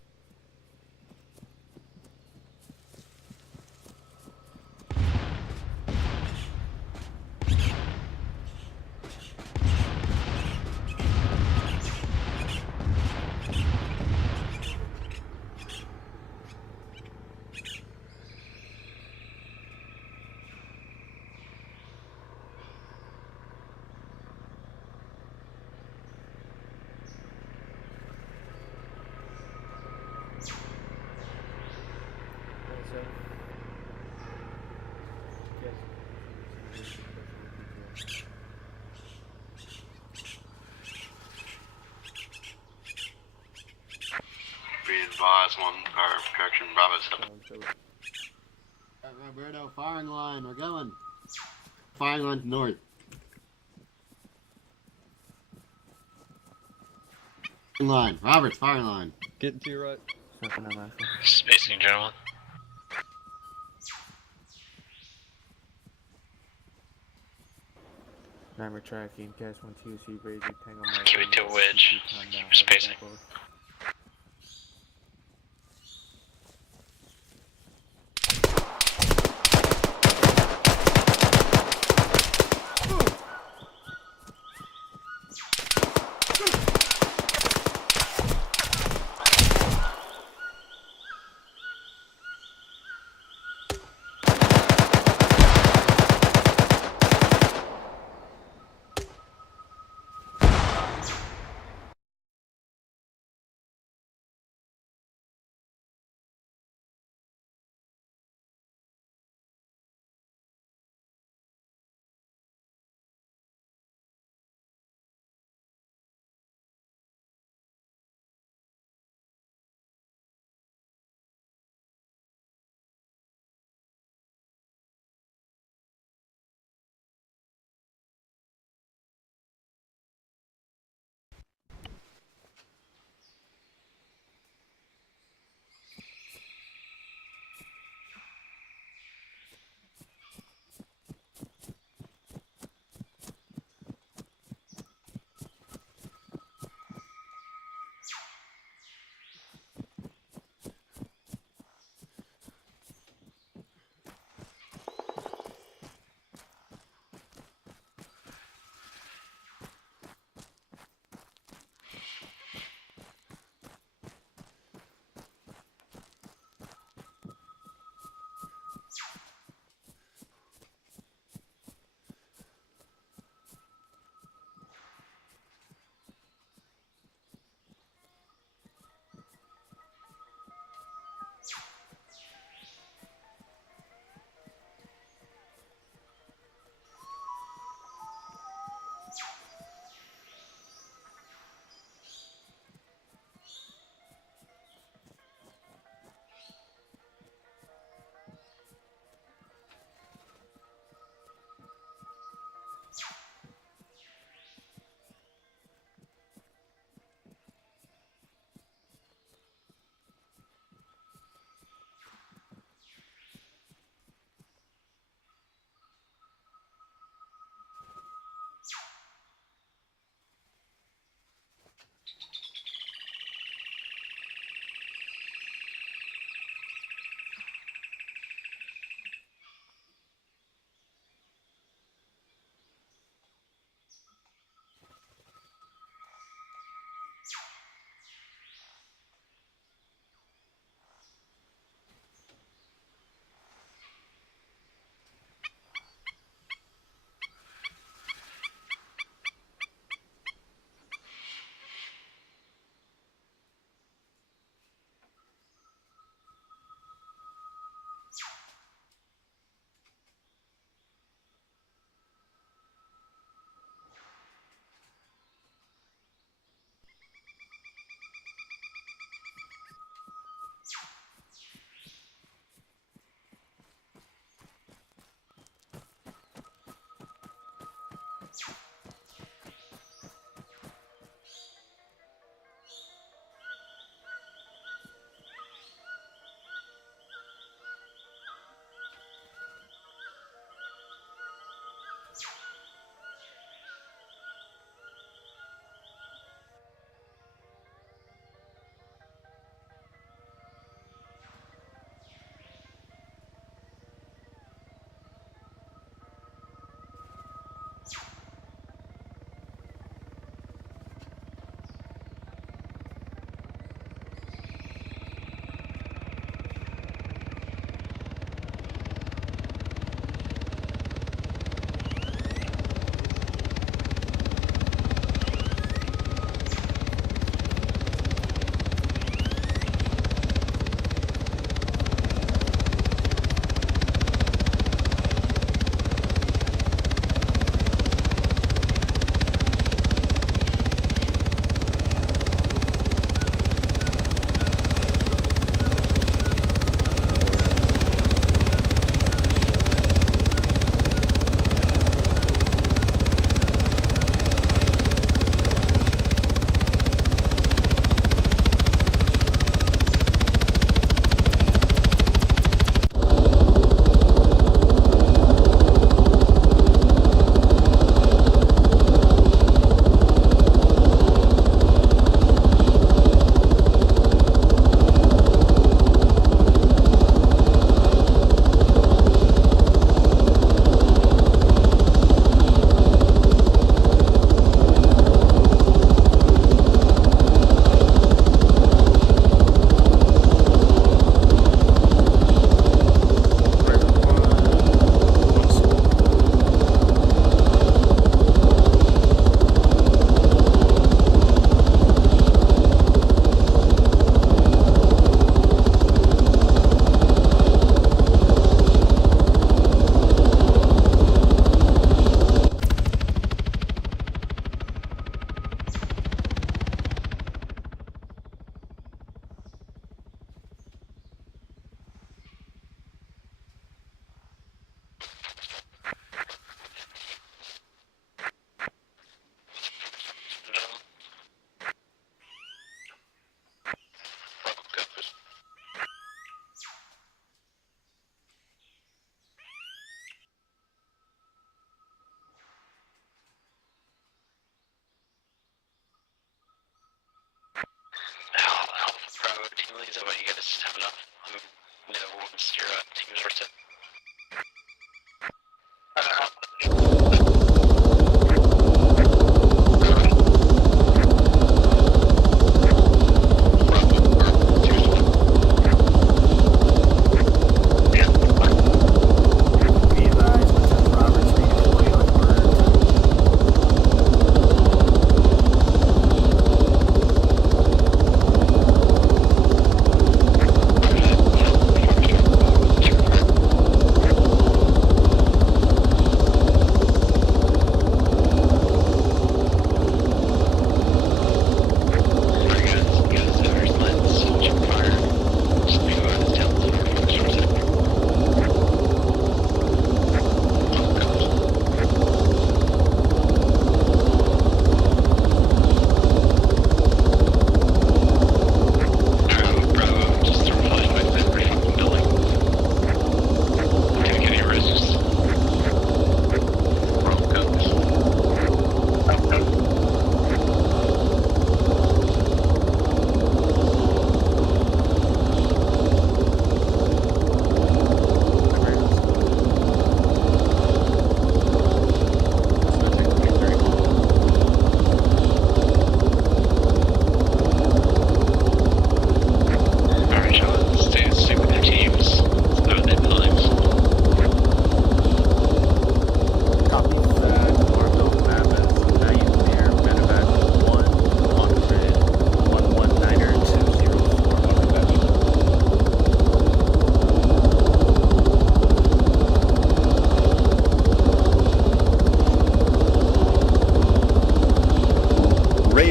Be advised, correction, Bravo 7. Roberto, firing line, we're going. Firing line to north. Firing line, Roberts, firing line. Getting to your right. Spacing, gentlemen. Number tracking, CAS 1 TOC, raise your ping on my. Keep it to a wedge. Keep spacing.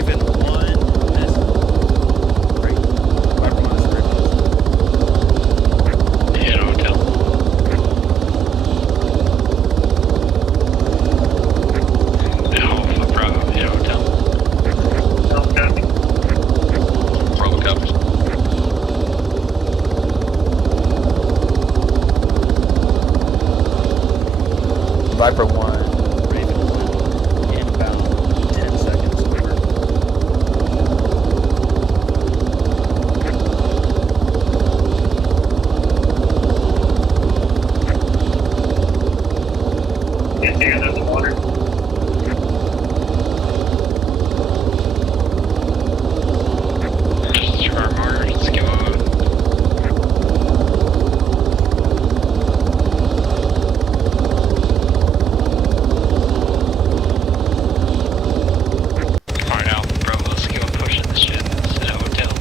Raven 1, miss. Great. Viper 1 is great. Hit hotel. Alpha Bravo, hit hotel. Alpha copy. Bravo copies. Viper 1, Raven 1, inbound, 10 seconds, over. You see it in the water. Just our marker, let's give a move. Alright, Alpha Bravo, let's give a push at this shit. It's in a hotel.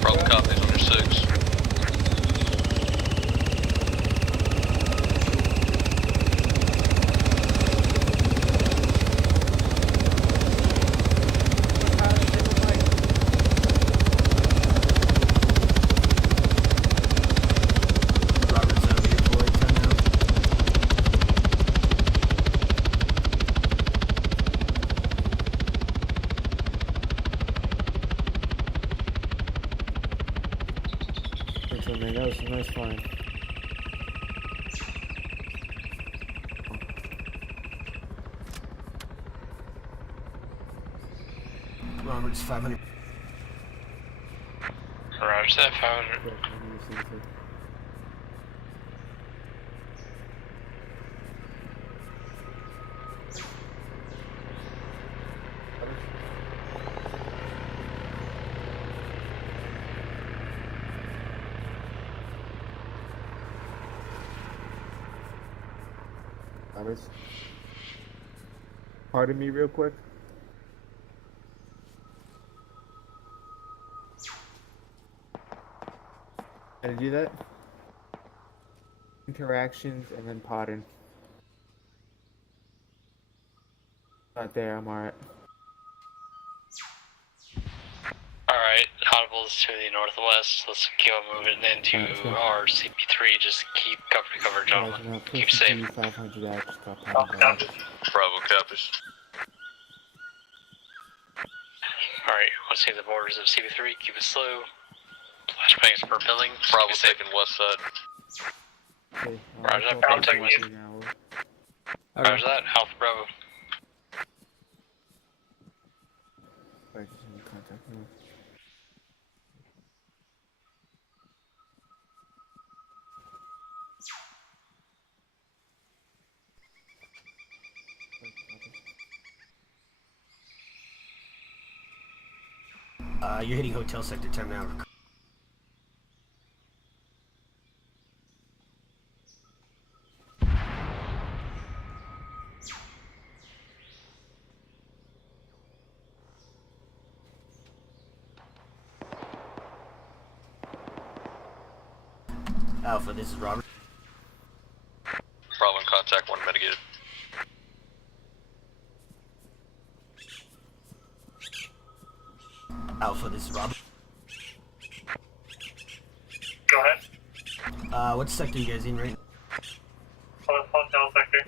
Bravo copies on your 6. Robert's over here, boy. Time out. Thanks, man. That was a nice find. Robert's 500. Roger that, 500. Yeah, I need to see it too. Roberts. Pardon me real quick. How to do that? Interactions and then pardon. Not there, I'm alright. Alright, audible's to the northwest. Let's keep on moving into our CP3. Just keep cover to cover, gentlemen. Keep safe. 500 I just got Alpha copy. Bravo copies. Alright, let's see the borders of CP3. Keep it slow. Flashbangs per building. Bravo Keep it safe. taking west side. Okay, Roger that, Bravo Bravo taking now. Roger that, Alpha Bravo. Alright, just in contact now. You're hitting hotel sector. Time now. Alpha, this is Robert. Bravo in contact, 1 mitigated. Alpha, this is Robert. Go ahead. What sector you guys in right Hotel sector.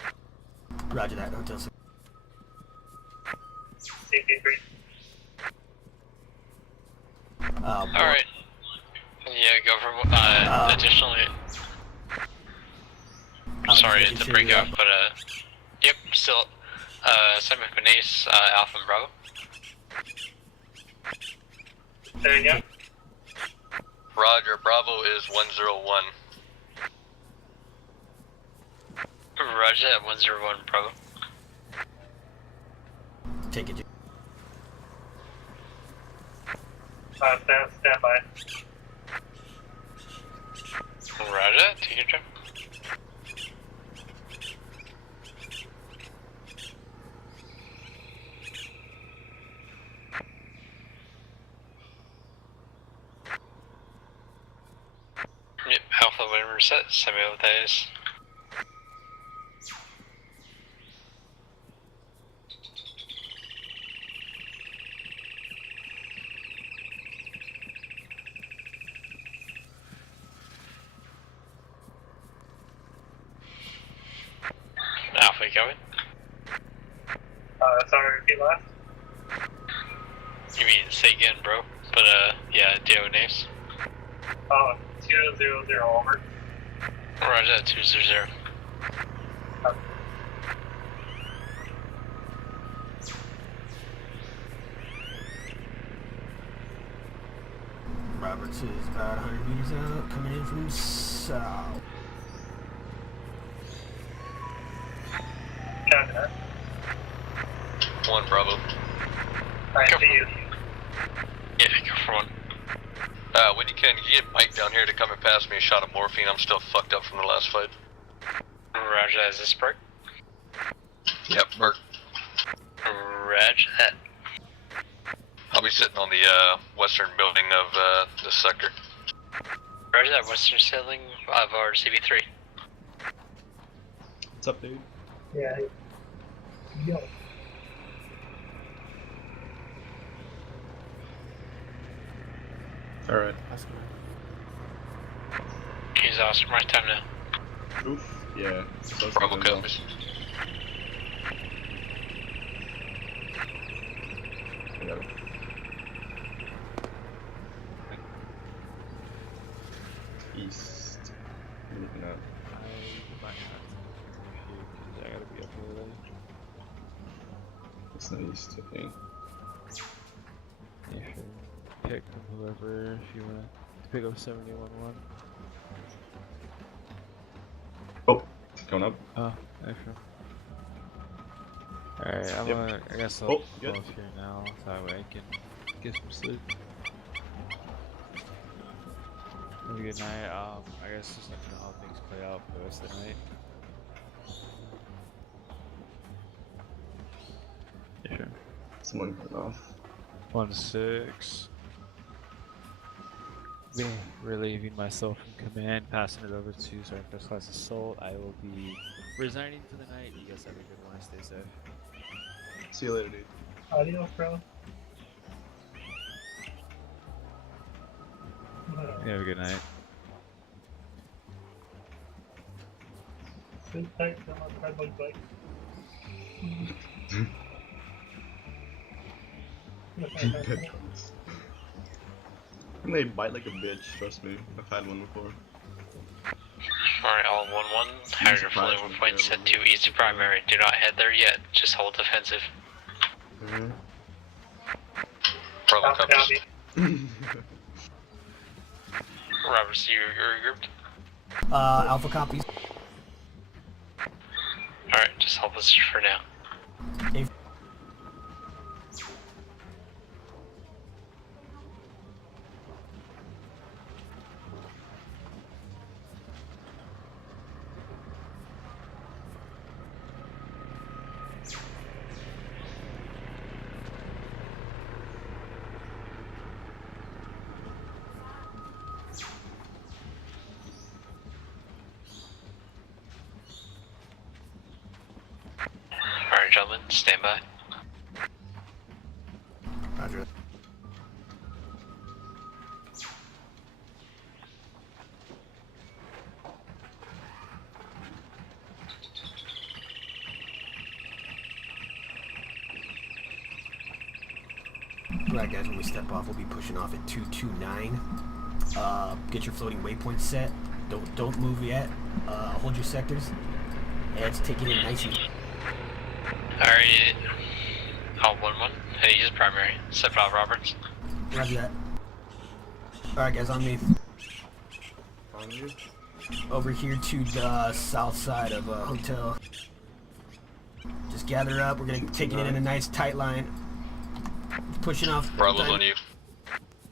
now? Roger that, hotel sector. CP3. Alright. Yeah, go from, additionally... Sorry to break up, but, yep, still, Simon Benace, Alpha and Bravo. There you go. Roger, Bravo is 101. Roger that, 101 Bravo. Take it. Stand by. Roger that, take your turn. Yep, Alpha whatever set, send me what that is. Alpha, you going? Sorry, repeat last. You mean say again, bro? But yeah, do you have names? 200 over. Roger that, 200. Roberts is about 100 meters out, coming in from south. Copy that. 1 Bravo. I see you. Yeah, go for 1. When you can, you get Mike down here to come and pass me a shot of morphine. I'm still fucked up from the last fight. Roger that, is this Bert? Yep, Bert. Roger that. I'll be sitting on the western building of this sector. Roger that, western ceiling of our CB3. What's up, dude? Yeah. Yo. Alright. He's awesome, right time now. Oof. Yeah. So Bravo copies. I got it. East. What are you looking at? I gotta be up here early. It's not east, I think. Yeah, sure. Pick from whoever if you want to pick up 71-1. Oh, coming up. Oh, actually. Alright, I'm Yep. gonna, I guess I'll Oh, go good. up here now, so that way I can get some sleep. Have a good night. I guess just let me know how things play out for the rest of the night. Yeah, sure. Someone cut off. 1-6. Been relieving myself from command, passing it over to Sergeant First Class Assault. I will be resigning for the night. You guys have a good one. Stay safe. See you later, dude. Adios, bro. You have a good night. Sit tight, I'm on the red bike. And they bite like a bitch, trust me. I've had one before. Alright, all 1-1. Hydrogen floating 1 point set to east of primary. Do not head there yet. Just hold defensive. Mm-hmm. Bravo copies. Roberts, you're regrouped? Alpha copies. Alright, just hold position for now. Alright, gentlemen, stand by. Roger. Alright guys, when we step off, we'll be pushing off at 229. Get your floating waypoint set. Don't move yet. Hold your sectors. And let's take it in nice and... Alright, all 1-1. Hey, use primary. Step off, Roberts. Roger that. Alright guys, on me. On you? Over here to the south side of hotel. Just gather up. We're gonna take it in a nice tight line. Pushing off. Bravo's on you.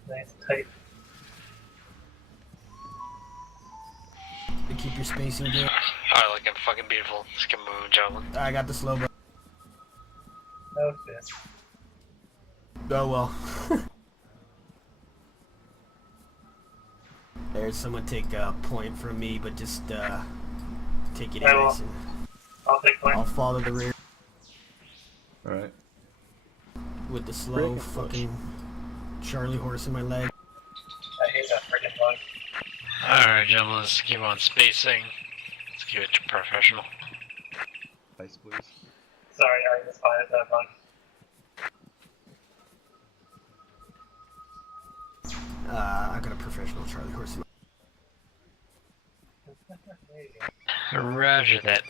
Nice, tight. To keep your spacing good. Alright, looking fucking beautiful. Let's get moving, gentlemen. I got the slow bro. Okay. Oh well. There's someone take a point from me, but just take it in nice and I'll take point. I'll follow the rear Alright. with the slow fucking Charlie horse in my leg. I hate that freaking bug. Alright, gentlemen, let's keep on spacing. Let's keep it professional. Ice, please. Sorry, I just fired that one. I got a professional Charlie horse. Roger that.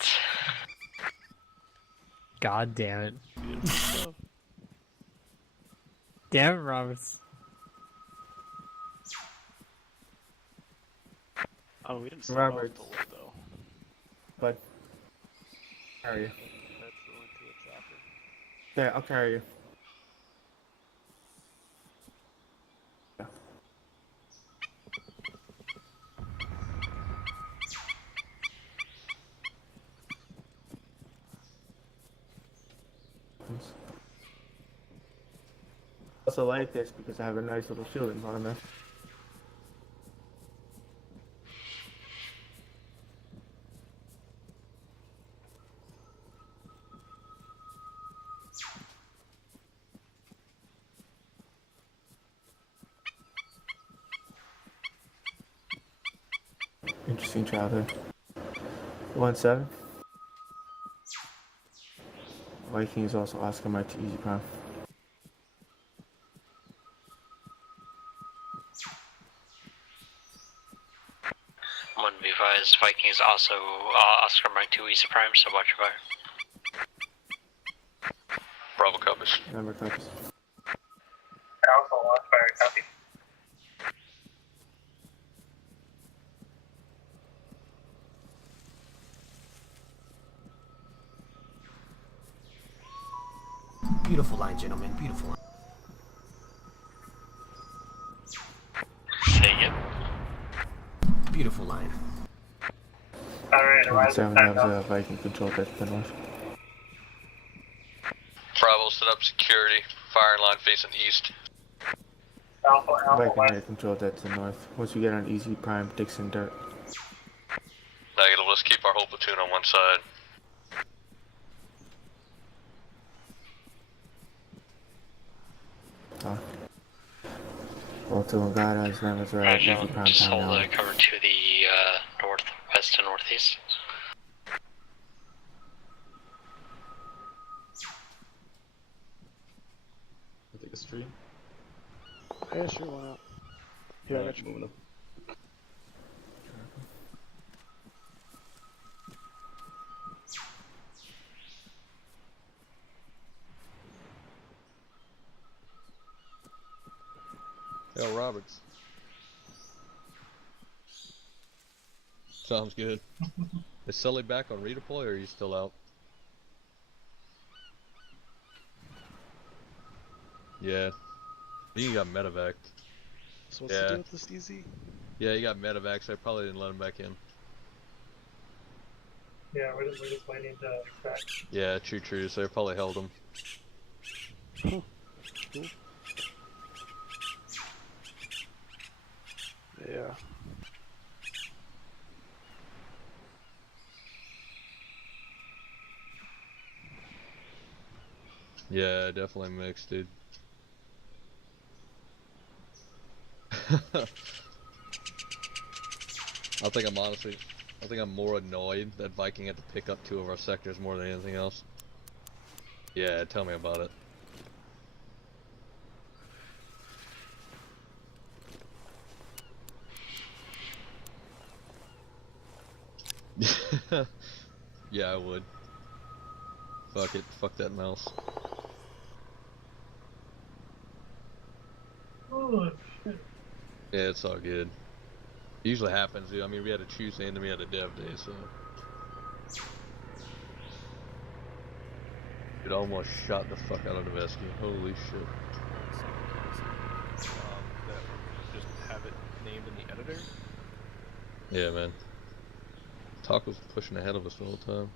God damn it. Damn it, Roberts. Oh, we didn't start off Roberts. the list though. But carry you. That's going to a chopper. Yeah, I'll carry you. Yeah. I also like this because I have a nice little shielding on there. Interesting job there. 1-7. Vikings also Oscar Mike to easy prime. One be advised, Vikings also Oscar Mike 2 Easy Prime, so watch your fire. Bravo copies. Number copies. Alpha watch fire, copy. Beautiful line, gentlemen. Beautiful line. Say it. Beautiful line. Alright, rise 7 back has up. a Viking control that's the north. Bravo set up security. Firing line facing east. Alpha, Alpha, Viking west. had control that's the north. Once you get on easy prime, Dixon dirt. Negative. Let's keep our whole platoon on one side. Well, to Lugada, his numbers are at easy prime Just time hold now. cover to the northwest and northeast. I'll take a stream. Yeah, sure, why not? Here, I got you. Moving up. Yo, Roberts. Sounds good. Is Sully back on redeploy or are you still out? Yeah. He got medevac. So what's the deal with this easy? Yeah, he got medevac, so I probably didn't let him back in. Yeah, we're just waiting to extract. Yeah, true, so they probably held him. Cool. Yeah. Yeah, definitely mixed, dude. I think I'm more annoyed that Viking had to pick up 2 of our sectors more than anything else. Yeah, tell me about it. Yeah, I would. Fuck it, fuck that mouse. Oh, shit. Yeah, it's all good. It usually happens, dude. I mean, we had a Tuesday and then we had a dev day, so. It almost shot the fuck out of the Vesky. Holy shit. That just have it named in the editor? Yeah, man. Taco's pushing ahead of us the whole time.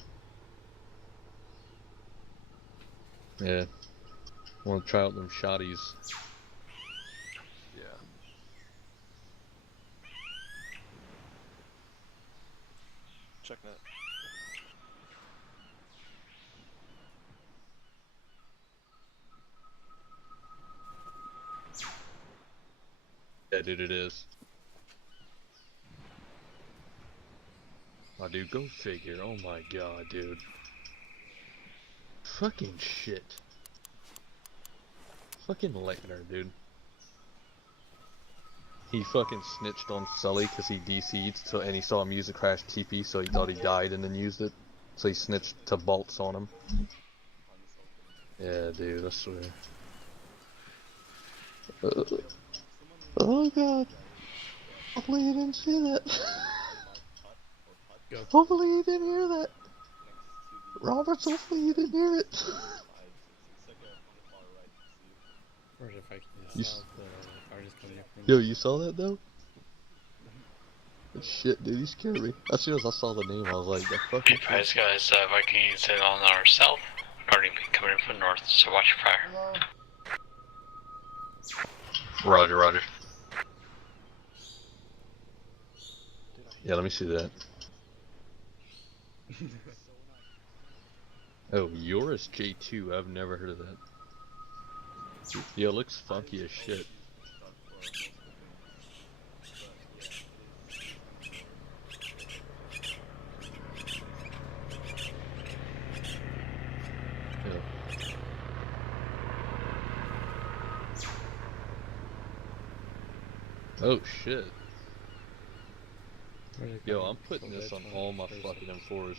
Yeah. Want to try out them shotties. Yeah. Check that. Yeah, dude, it is. Oh, dude, go figure. Oh my god, dude. Fucking shit. Fucking Leitner, dude. He fucking snitched on Sully because he DC'd, so, and he saw him use a crash TP, so he thought he died and then used it. So he snitched to bolts on him. Yeah, dude, I swear. Oh god. Hopefully you didn't see that. Hopefully you didn't hear that. Roberts, hopefully you didn't hear it. Or if I can solve the artist coming up. Yo, you saw that though? Shit, dude, he scared me. As soon as I saw the name, I was like, the fuck. Advise guys, Vikings on our south. Guardian coming in from north, so watch your fire. Roger, roger. Yeah, let me see that. Oh, Yoris J2, I've never heard of that. Yo, it looks funky as shit. Oh shit. Yo, I'm putting this on all my fucking M4s.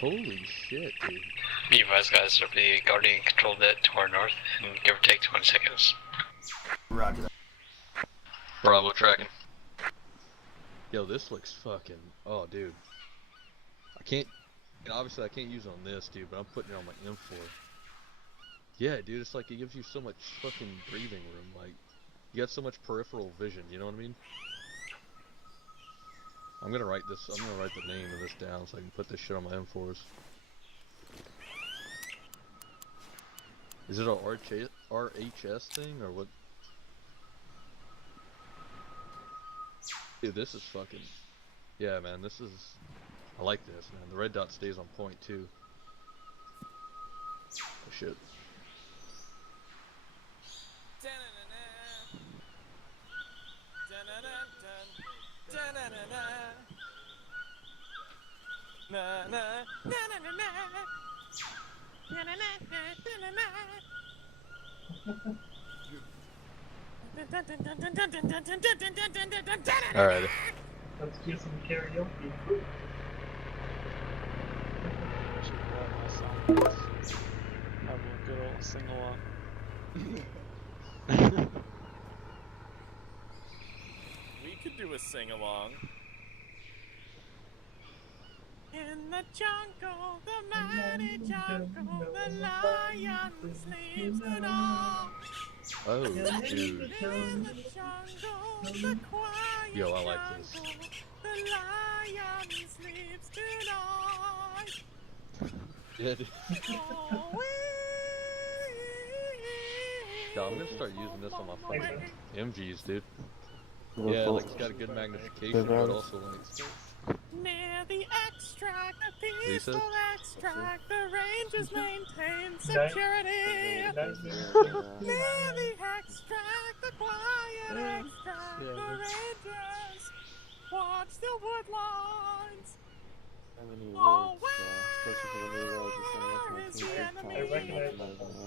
Holy shit, dude. Be advised guys, there'll be a Guardian controlled it to our north in give or take 20 seconds. Roger that. Bravo tracking. Yo, this looks fucking... Oh, dude. I can't... Obviously I can't use it on this, dude, but I'm putting it on my M4. Yeah, dude, it's like it gives you so much fucking breathing room, like, you got so much peripheral vision, you know what I mean? I'm gonna write the name of this down so I can put this shit on my M4s. Is it a RHS thing, or what? Dude, this is fucking... Yeah, man, this is... I like this, man. The red dot stays on point, too. Oh, shit. Alright. Let's do some karaoke. Have a good old sing along. We could do a sing along. In the jungle, the mighty jungle, the lion sleeps tonight. Oh, dude. In the jungle, the quiet Yo, I like this. jungle, the lion sleeps tonight. Yeah, dude. Yo, I'm gonna start using this on my fucking MGs, dude. Yeah, like it's got a good magnification, but also like... Near the extract, the Lisa? peaceful extract, the rangers maintain security. Near the extract, the quiet extract, the rangers watch the woodlines. Oh, where is the enemy?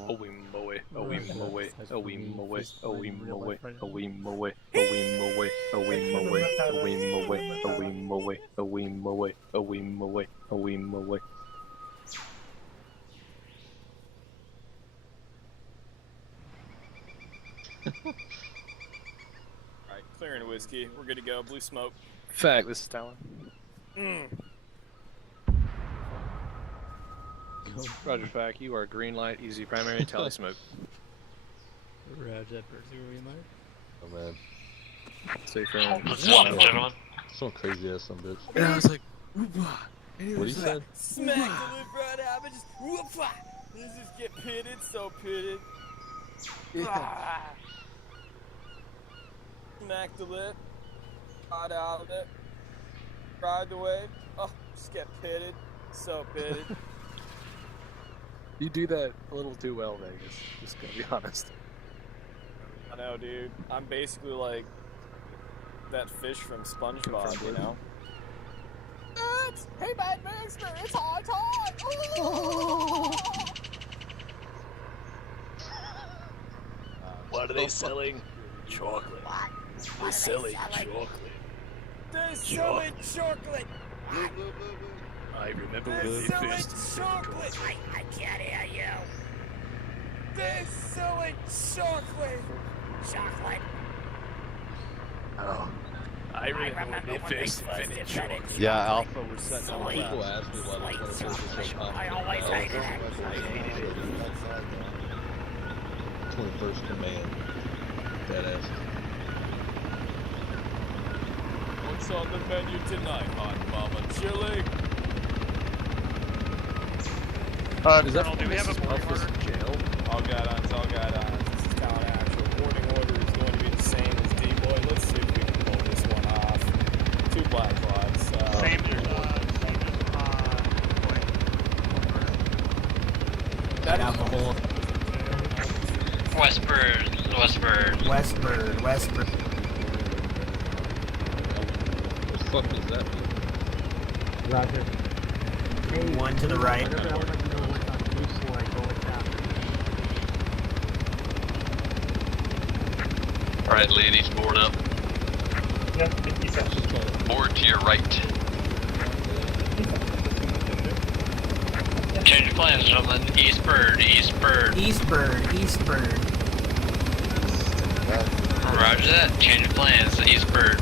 Oh, we mow it, oh, we mow it, oh, we mow it, oh, we mow it, oh, we mow it, oh, we mow it, oh, we mow it, oh, we mow it, oh, we mow it, oh, we mow it, oh, we mow it, oh, we mow it. Alright, clearing whiskey. We're good to go. Blue smoke. Fact, this is Talon. Roger, fact, you are green light, easy primary, tally smoke. Raj that person where we might. Oh, man. Stay friendly. Gentlemen. Some crazy ass some bitch. And I was like, What he said? Smack the lip right out, but just whoop-ah. Let's just get pitted, so pitted. Ah. Smack the lip. Ride out of it. Ride the wave. Oh, just get pitted, so pitted. You do that a little too well, Vegas. Just gonna be honest. I know, dude. I'm basically like that fish from SpongeBob, you know? Hey, Mad Master, it's high time! Oh! What are they selling? Chocolate. They're selling chocolate. They're selling chocolate! I remember They're when they selling first chocolate! I can't hear you! They're selling chocolate! Chocolate! Oh. I remember when they first invented chocolate. Yeah, Alpha was setting up. Sweet. People asked me why the 21st was so I always hated it. I hated it. 21st command. Deadass. What's on the menu tonight, hot mama chili? Is that do we have a board order? Jail? All guidons, all guidons. This is Town Actual. Boarding order is going to be the same as D-Boy. Let's see if we can pull this one off. 2 black clods. Same That Alcohol. Westbird. Westbird. What the fuck does that mean? Roger. One to the right. Alright, ladies, board up. Yep, 50 seconds. Board to your right. Change plans, gentlemen. Eastbird. Roger that. Change plans. Eastbird.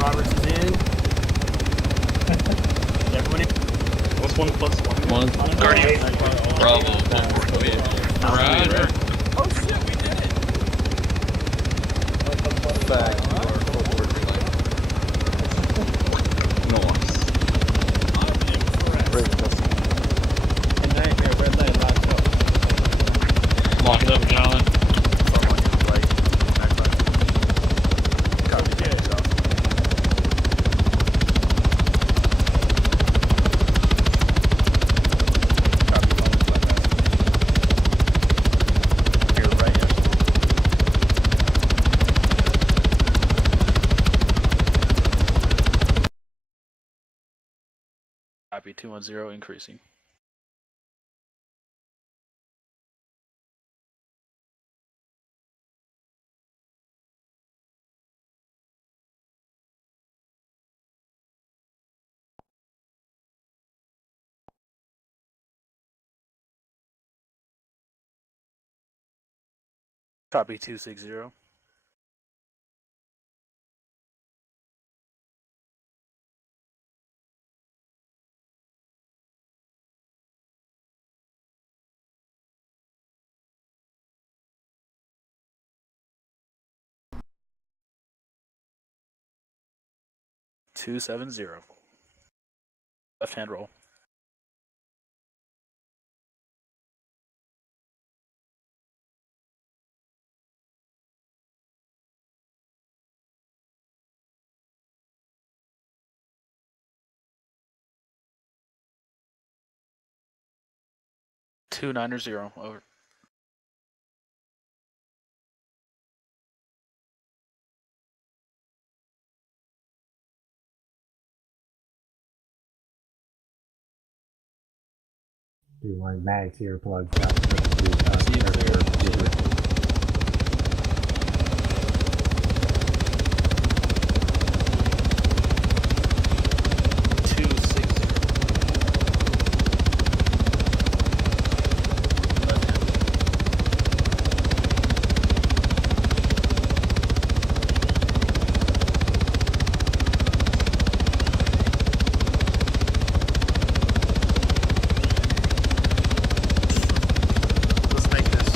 Roberts is in. Everyone in. What's 1 plus 1? Guardian. Bravo. Roger. Oh shit, we did it! Back to our forward line. Nice. I'm impressed. And right here, red light locked up. Lock it up, gentlemen. Someone on your right. Back left. Copy that. Your right, yes. Copy 210 increasing. Copy 260. $270. Left hand roll. $290. Over. Do one mag to your plug. See if they're Let's make this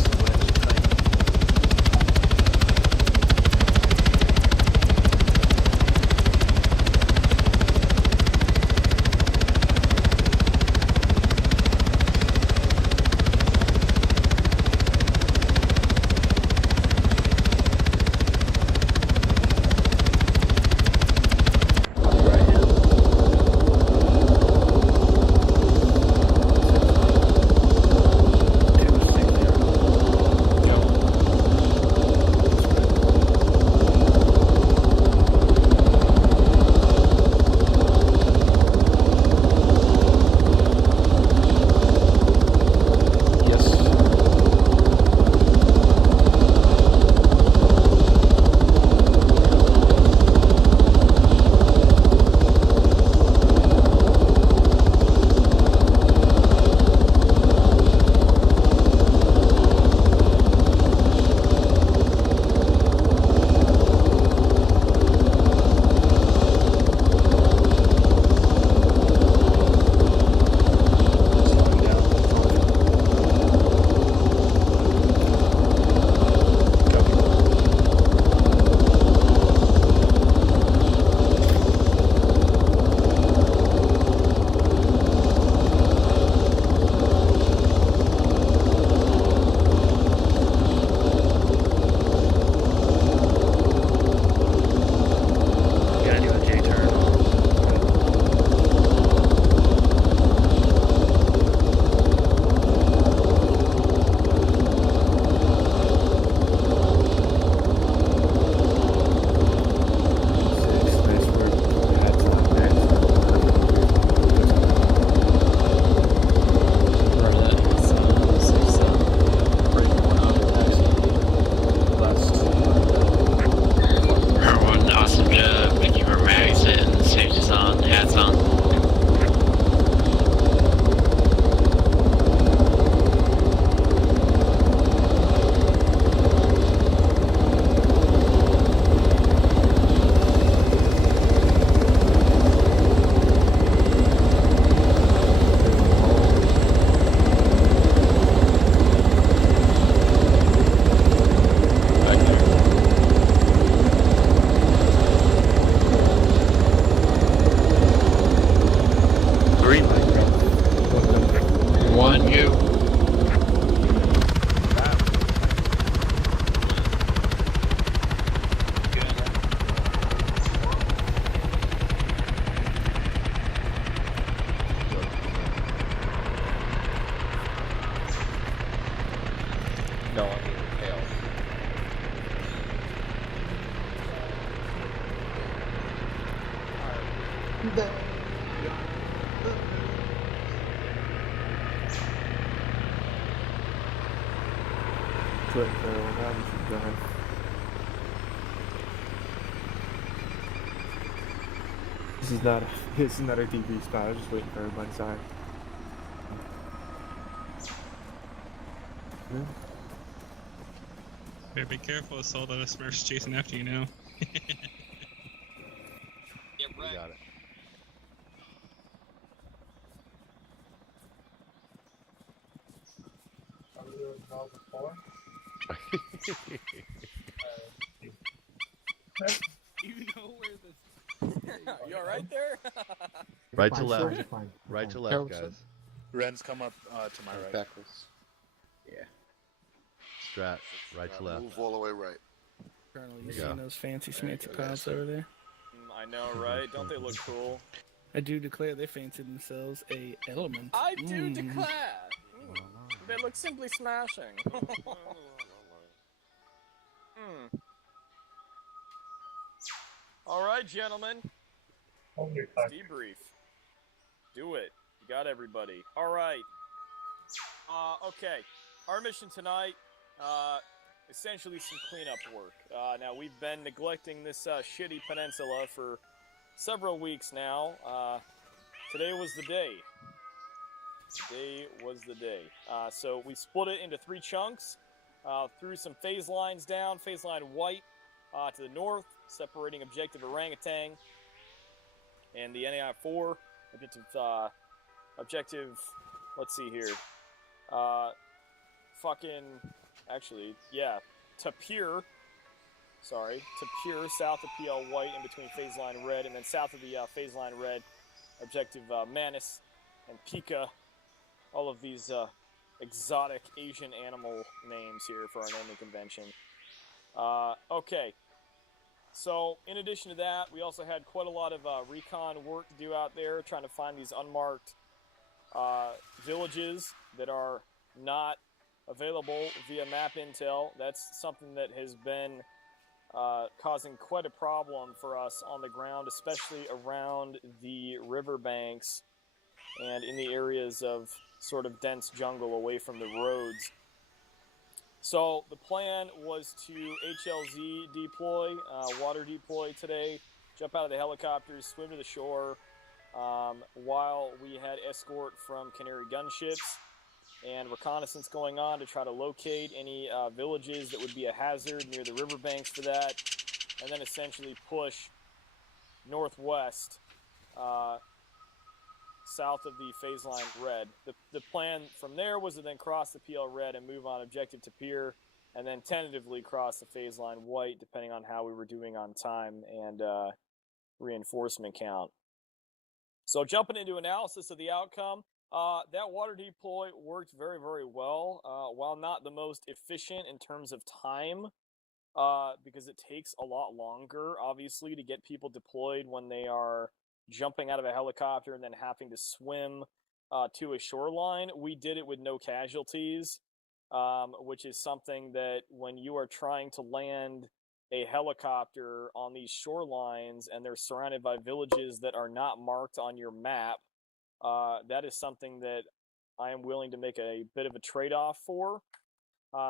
Quit, Carol. Now we should drive. This is not a DB spot. I was just waiting for everybody inside. Yeah. Better be careful, it's all the Smurfs chasing after you now. Yep, right. We got it. You know where the... You alright there? Right to left. Right to left, guys. Ren's come up to my right. Backwards. Yeah. Strat. Right to left. Move all the way right. Colonel, There you you go. seen those fancy smancy pilots over there? I know, right? Don't they look cool? I do declare they fancied themselves a element. I do declare! They look simply smashing. Alright, gentlemen. Let's debrief. Do it. You got everybody. Alright. Okay. Our mission tonight, essentially some cleanup work. Now, we've been neglecting this shitty peninsula for several weeks now. Today was the day. Today was the day. So we split it into 3 chunks. Threw some phase lines down. Phase line white to the north, separating objective orangutan and the NAI-4. Objective, let's see here. Tapir. Sorry, Tapir, south of PL white, in between phase line red, and then south of the phase line red, objective Manus and Pika. All of these exotic Asian animal names here for our naming convention. Okay. So, in addition to that, we also had quite a lot of recon work to do out there, trying to find these unmarked villages that are not available via map intel. That's something that has been causing quite a problem for us on the ground, especially around the riverbanks and in the areas of sort of dense jungle away from the roads. So the plan was to HLZ deploy, water deploy today, jump out of the helicopters, swim to the shore, while we had escort from Canary gunships and reconnaissance going on to try to locate any villages that would be a hazard near the riverbanks for that, and then essentially push northwest south of the phase line red. The plan from there was to then cross the PL red and move on objective to pier, and then tentatively cross the phase line white, depending on how we were doing on time and reinforcement count. So jumping into analysis of the outcome, that water deploy worked very, very well. While not the most efficient in terms of time, because it takes a lot longer, obviously, to get people deployed when they are jumping out of a helicopter and then having to swim to a shoreline. We did it with no casualties, which is something that when you are trying to land a helicopter on these shorelines and they're surrounded by villages that are not marked on your map, that is something that I am willing to make a bit of a trade-off for.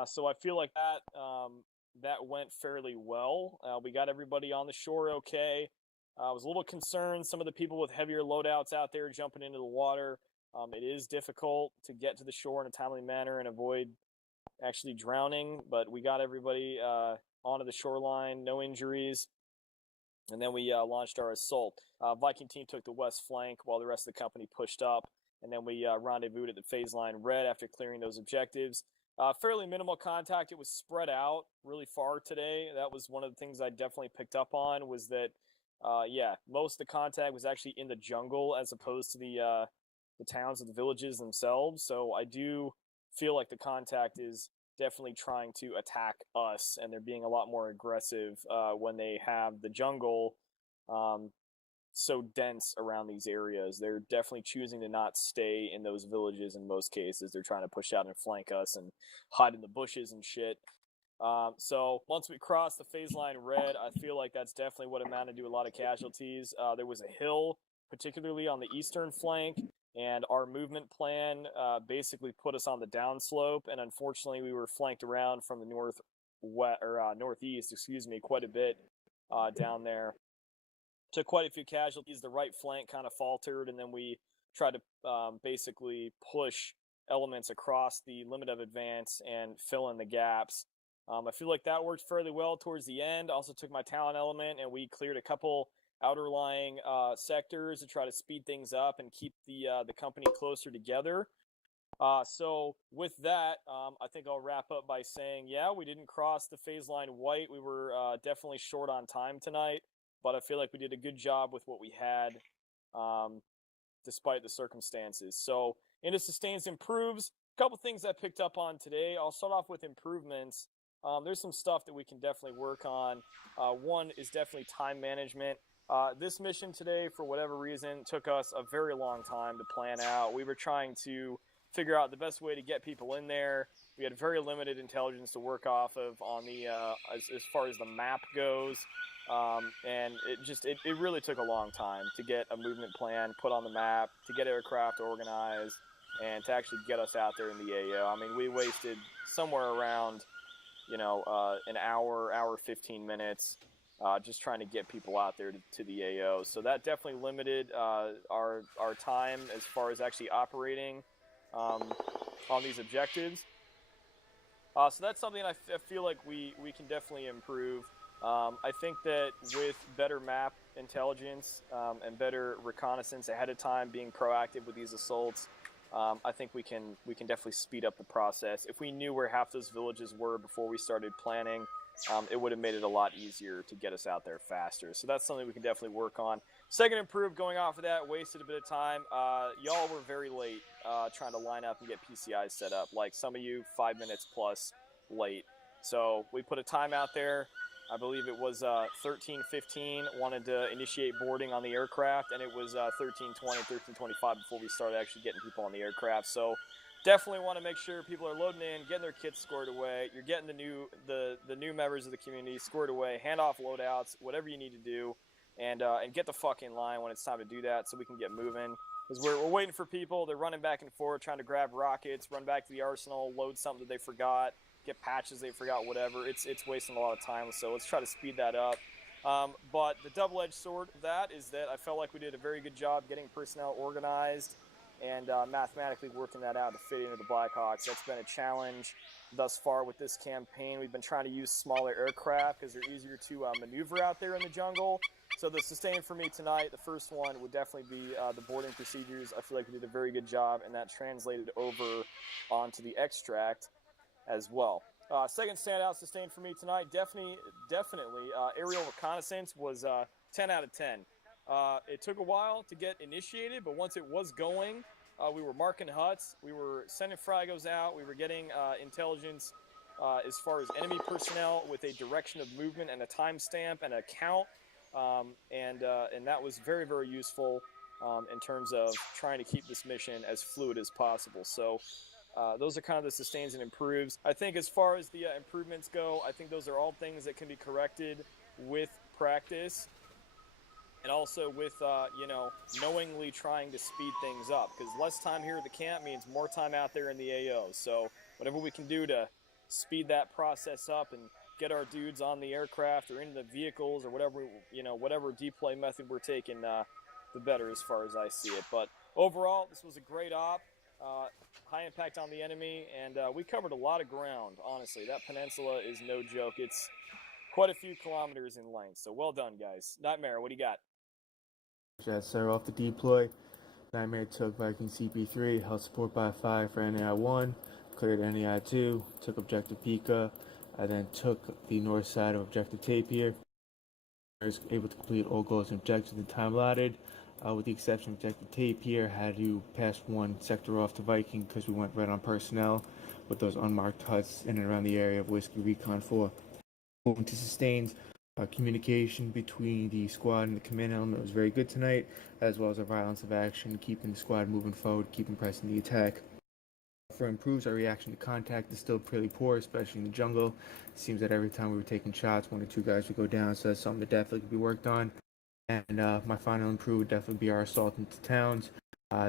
So I feel like that went fairly well. We got everybody on the shore okay. I was a little concerned, some of the people with heavier loadouts out there jumping into the water. It is difficult to get to the shore in a timely manner and avoid actually drowning, but we got everybody onto the shoreline, no injuries, and then we launched our assault. Viking team took the west flank while the rest of the company pushed up, and then we rendezvoused at the phase line red after clearing those objectives. Fairly minimal contact. It was spread out really far today. That was one of the things I definitely picked up on, was that most of the contact was actually in the jungle as opposed to the towns and the villages themselves. So I do feel like the contact is definitely trying to attack us, and they're being a lot more aggressive when they have the jungle so dense around these areas. They're definitely choosing to not stay in those villages in most cases. They're trying to push out and flank us and hide in the bushes and shit. So once we crossed the phase line red, I feel like that's definitely what amounted to a lot of casualties. There was a hill particularly on the eastern flank, and our movement plan basically put us on the downslope, and unfortunately we were flanked around from the northeast, quite a bit down there. Took quite a few casualties. The right flank kind of faltered, and then we tried to basically push elements across the limit of advance and fill in the gaps. I feel like that worked fairly well towards the end. Also took my talent element, and we cleared a couple outer-lying sectors to try to speed things up and keep the company closer together. So with that, I think I'll wrap up by saying, yeah, we didn't cross the phase line white. We were definitely short on time tonight, but I feel like we did a good job with what we had, despite the circumstances. So into sustains improves. A couple things I picked up on today. I'll start off with improvements. There's some stuff that we can definitely work on. One is definitely time management. This mission today, for whatever reason, took us a very long time to plan out. We were trying to figure out the best way to get people in there. We had very limited intelligence to work off of on the as far as the map goes. And it really took a long time to get a movement plan put on the map, to get aircraft organized, and to actually get us out there in the AO. I mean, we wasted somewhere around, an hour 15 minutes just trying to get people out there to the AO. So that definitely limited our time as far as actually operating on these objectives. So that's something I feel like we can definitely improve. I think that with better map intelligence and better reconnaissance ahead of time, being proactive with these assaults, I think we can definitely speed up the process. If we knew where half those villages were before we started planning, it would have made it a lot easier to get us out there faster. So that's something we can definitely work on. Second improve, going off of that, wasted a bit of time. Y'all were very late trying to line up and get PCIs set up. Like some of you, 5 minutes plus late. So we put a time out there. I believe it was 13:15, wanted to initiate boarding on the aircraft, and it was 13:20, 13:25 before we started actually getting people on the aircraft. So definitely want to make sure people are loading in, getting their kits scored away. You're getting the new members of the community scored away, hand off loadouts, whatever you need to do, and get the fuck in line when it's time to do that so we can get moving. Because we're waiting for people. They're running back and forth, trying to grab rockets, run back to the arsenal, load something that they forgot, get patches they forgot, whatever. It's wasting a lot of time, so let's try to speed that up. But the double-edged sword of that is that I felt like we did a very good job getting personnel organized and mathematically working that out to fit into the Blackhawks. That's been a challenge thus far with this campaign. We've been trying to use smaller aircraft because they're easier to maneuver out there in the jungle. So the sustain for me tonight, the first one would definitely be the boarding procedures. I feel like we did a very good job, and that translated over onto the extract as well. Second standout sustain for me tonight, definitely aerial reconnaissance was 10 out of 10. It took a while to get initiated, but once it was going, we were marking huts, we were sending fragos out, we were getting intelligence as far as enemy personnel with a direction of movement and a timestamp and a count, and that was very, very useful in terms of trying to keep this mission as fluid as possible. So those are kind of the sustains and improves. I think as far as the improvements go, I think those are all things that can be corrected with practice, and also with knowingly trying to speed things up, because less time here at the camp means more time out there in the AO. So whatever we can do to speed that process up and get our dudes on the aircraft or into the vehicles or whatever deploy method we're taking, the better as far as I see it. But overall, this was a great op. High impact on the enemy, and we covered a lot of ground, honestly. That peninsula is no joke. It's quite a few kilometers in length, so well done, guys. Nightmare, what do you got? Jet Sarah off the deploy. Nightmare took Viking CP3, held support by 5 for NAI-1, cleared NAI-2, took objective Pika. I then took the north side of objective Tapir. I was able to complete all goals and objectives in the time allotted. With the exception of objective Tapir, had to pass one sector off to Viking because we went right on personnel with those unmarked huts in and around the area of Whiskey Recon 4. Moving to sustains, communication between the squad and the command element was very good tonight, as well as our violence of action, keeping the squad moving forward, keeping pressing the attack. For improves, our reaction to contact is still pretty poor, especially in the jungle. It seems that every time we were taking shots, 1 or 2 guys would go down, so that's something that definitely could be worked on. And my final improve would definitely be our assault into towns.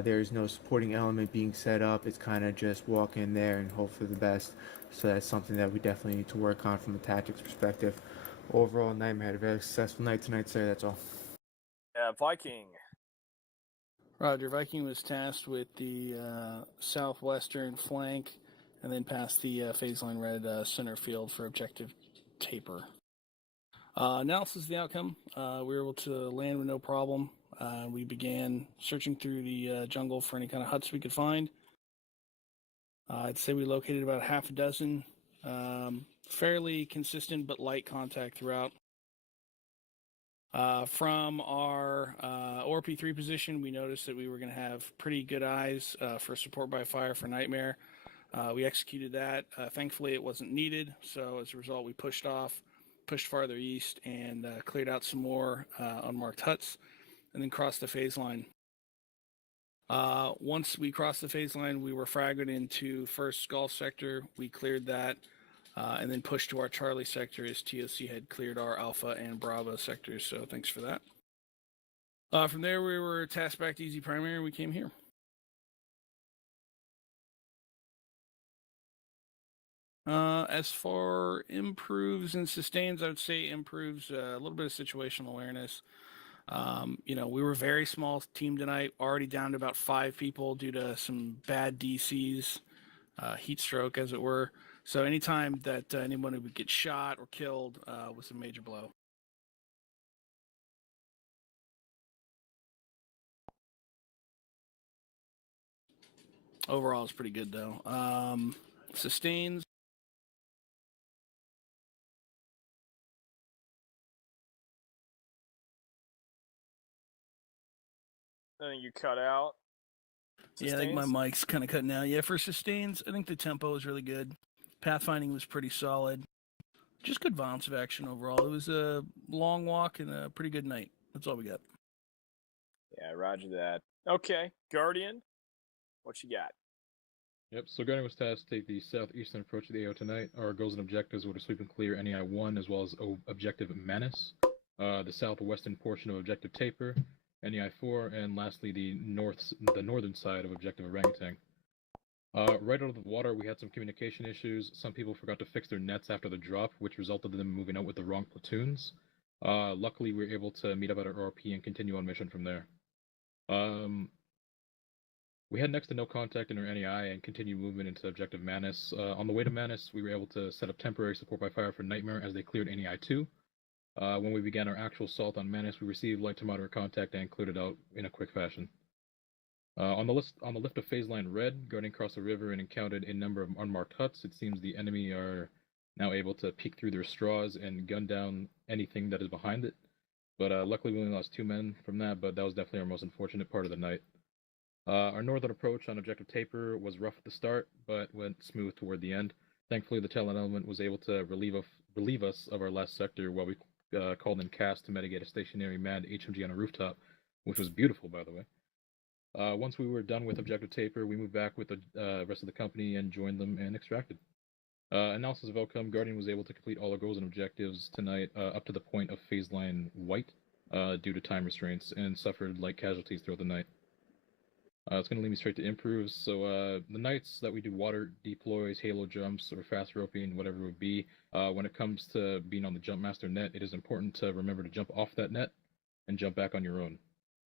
There's no supporting element being set up. It's kind of just walk in there and hope for the best. So that's something that we definitely need to work on from a tactics perspective. Overall, Nightmare had a very successful night tonight, sir. That's all. Viking. Roger. Viking was tasked with the southwestern flank and then past the phase line red center field for objective taper. Analysis of the outcome. We were able to land with no problem. We began searching through the jungle for any kind of huts we could find. I'd say we located about half a dozen. Fairly consistent but light contact throughout. From our ORP3 position, we noticed that we were going to have pretty good eyes for support by fire for Nightmare. We executed that. Thankfully, it wasn't needed, so as a result, we pushed farther east, and cleared out some more unmarked huts, and then crossed the phase line. Once we crossed the phase line, we were fragmented into first Gulf sector. We cleared that, and then pushed to our Charlie sector as TOC had cleared our Alpha and Bravo sectors, so thanks for that. From there, we were tasked back to Easy Primary, and we came here. As for improves and sustains, I would say improves a little bit of situational awareness. We were a very small team tonight, already down to about 5 people due to some bad DCs, heat stroke as it were. So anytime that anyone would get shot or killed was a major blow. Overall, it's pretty good though. Sustains. I think you cut out. Yeah, I think my mic's kind of cutting out. Yeah, for sustains, I think the tempo was really good. Pathfinding was pretty solid. Just good violence of action overall. It was a long walk and a pretty good night. That's all we got. Yeah, roger that. Okay, Guardian, what you got? Yep, so Guardian was tasked to take the southeastern approach to the AO tonight. Our goals and objectives were to sweep and clear NEI 1 as well as Objective Manus, the southwestern portion of Objective Taper, NEI 4, and lastly the northern side of Objective Orangutan. Right out of the water, we had some communication issues. Some people forgot to fix their nets after the drop, which resulted in them moving out with the wrong platoons. Luckily, we were able to meet up at our RP and continue on mission from there. We had next to no contact in our NEI and continued movement into Objective Manus. On the way to Manus, we were able to set up temporary support by fire for Nightmare as they cleared NEI 2. When we began our actual assault on Manus, we received light to moderate contact and cleared it out in a quick fashion. On the lift of phase line red, Guardian crossed the river and encountered a number of unmarked huts. It seems the enemy are now able to peek through their straws and gun down anything that is behind it. But luckily we only lost 2 men from that, but that was definitely our most unfortunate part of the night. Our northern approach on Objective Taper was rough at the start, but went smooth toward the end. Thankfully, the tail end element was able to relieve us of our last sector while we called in CAS to mitigate a stationary manned HMG on a rooftop, which was beautiful, by the way. Once we were done with Objective Taper, we moved back with the rest of the company and joined them and extracted. Analysis of outcome, Guardian was able to complete all our goals and objectives tonight up to the point of phase line white due to time restraints and suffered light casualties throughout the night. It's going to lead me straight to improves. So the nights that we do water deploys, halo jumps, or fast roping, whatever it would be, when it comes to being on the jump master net, it is important to remember to jump off that net and jump back on your own.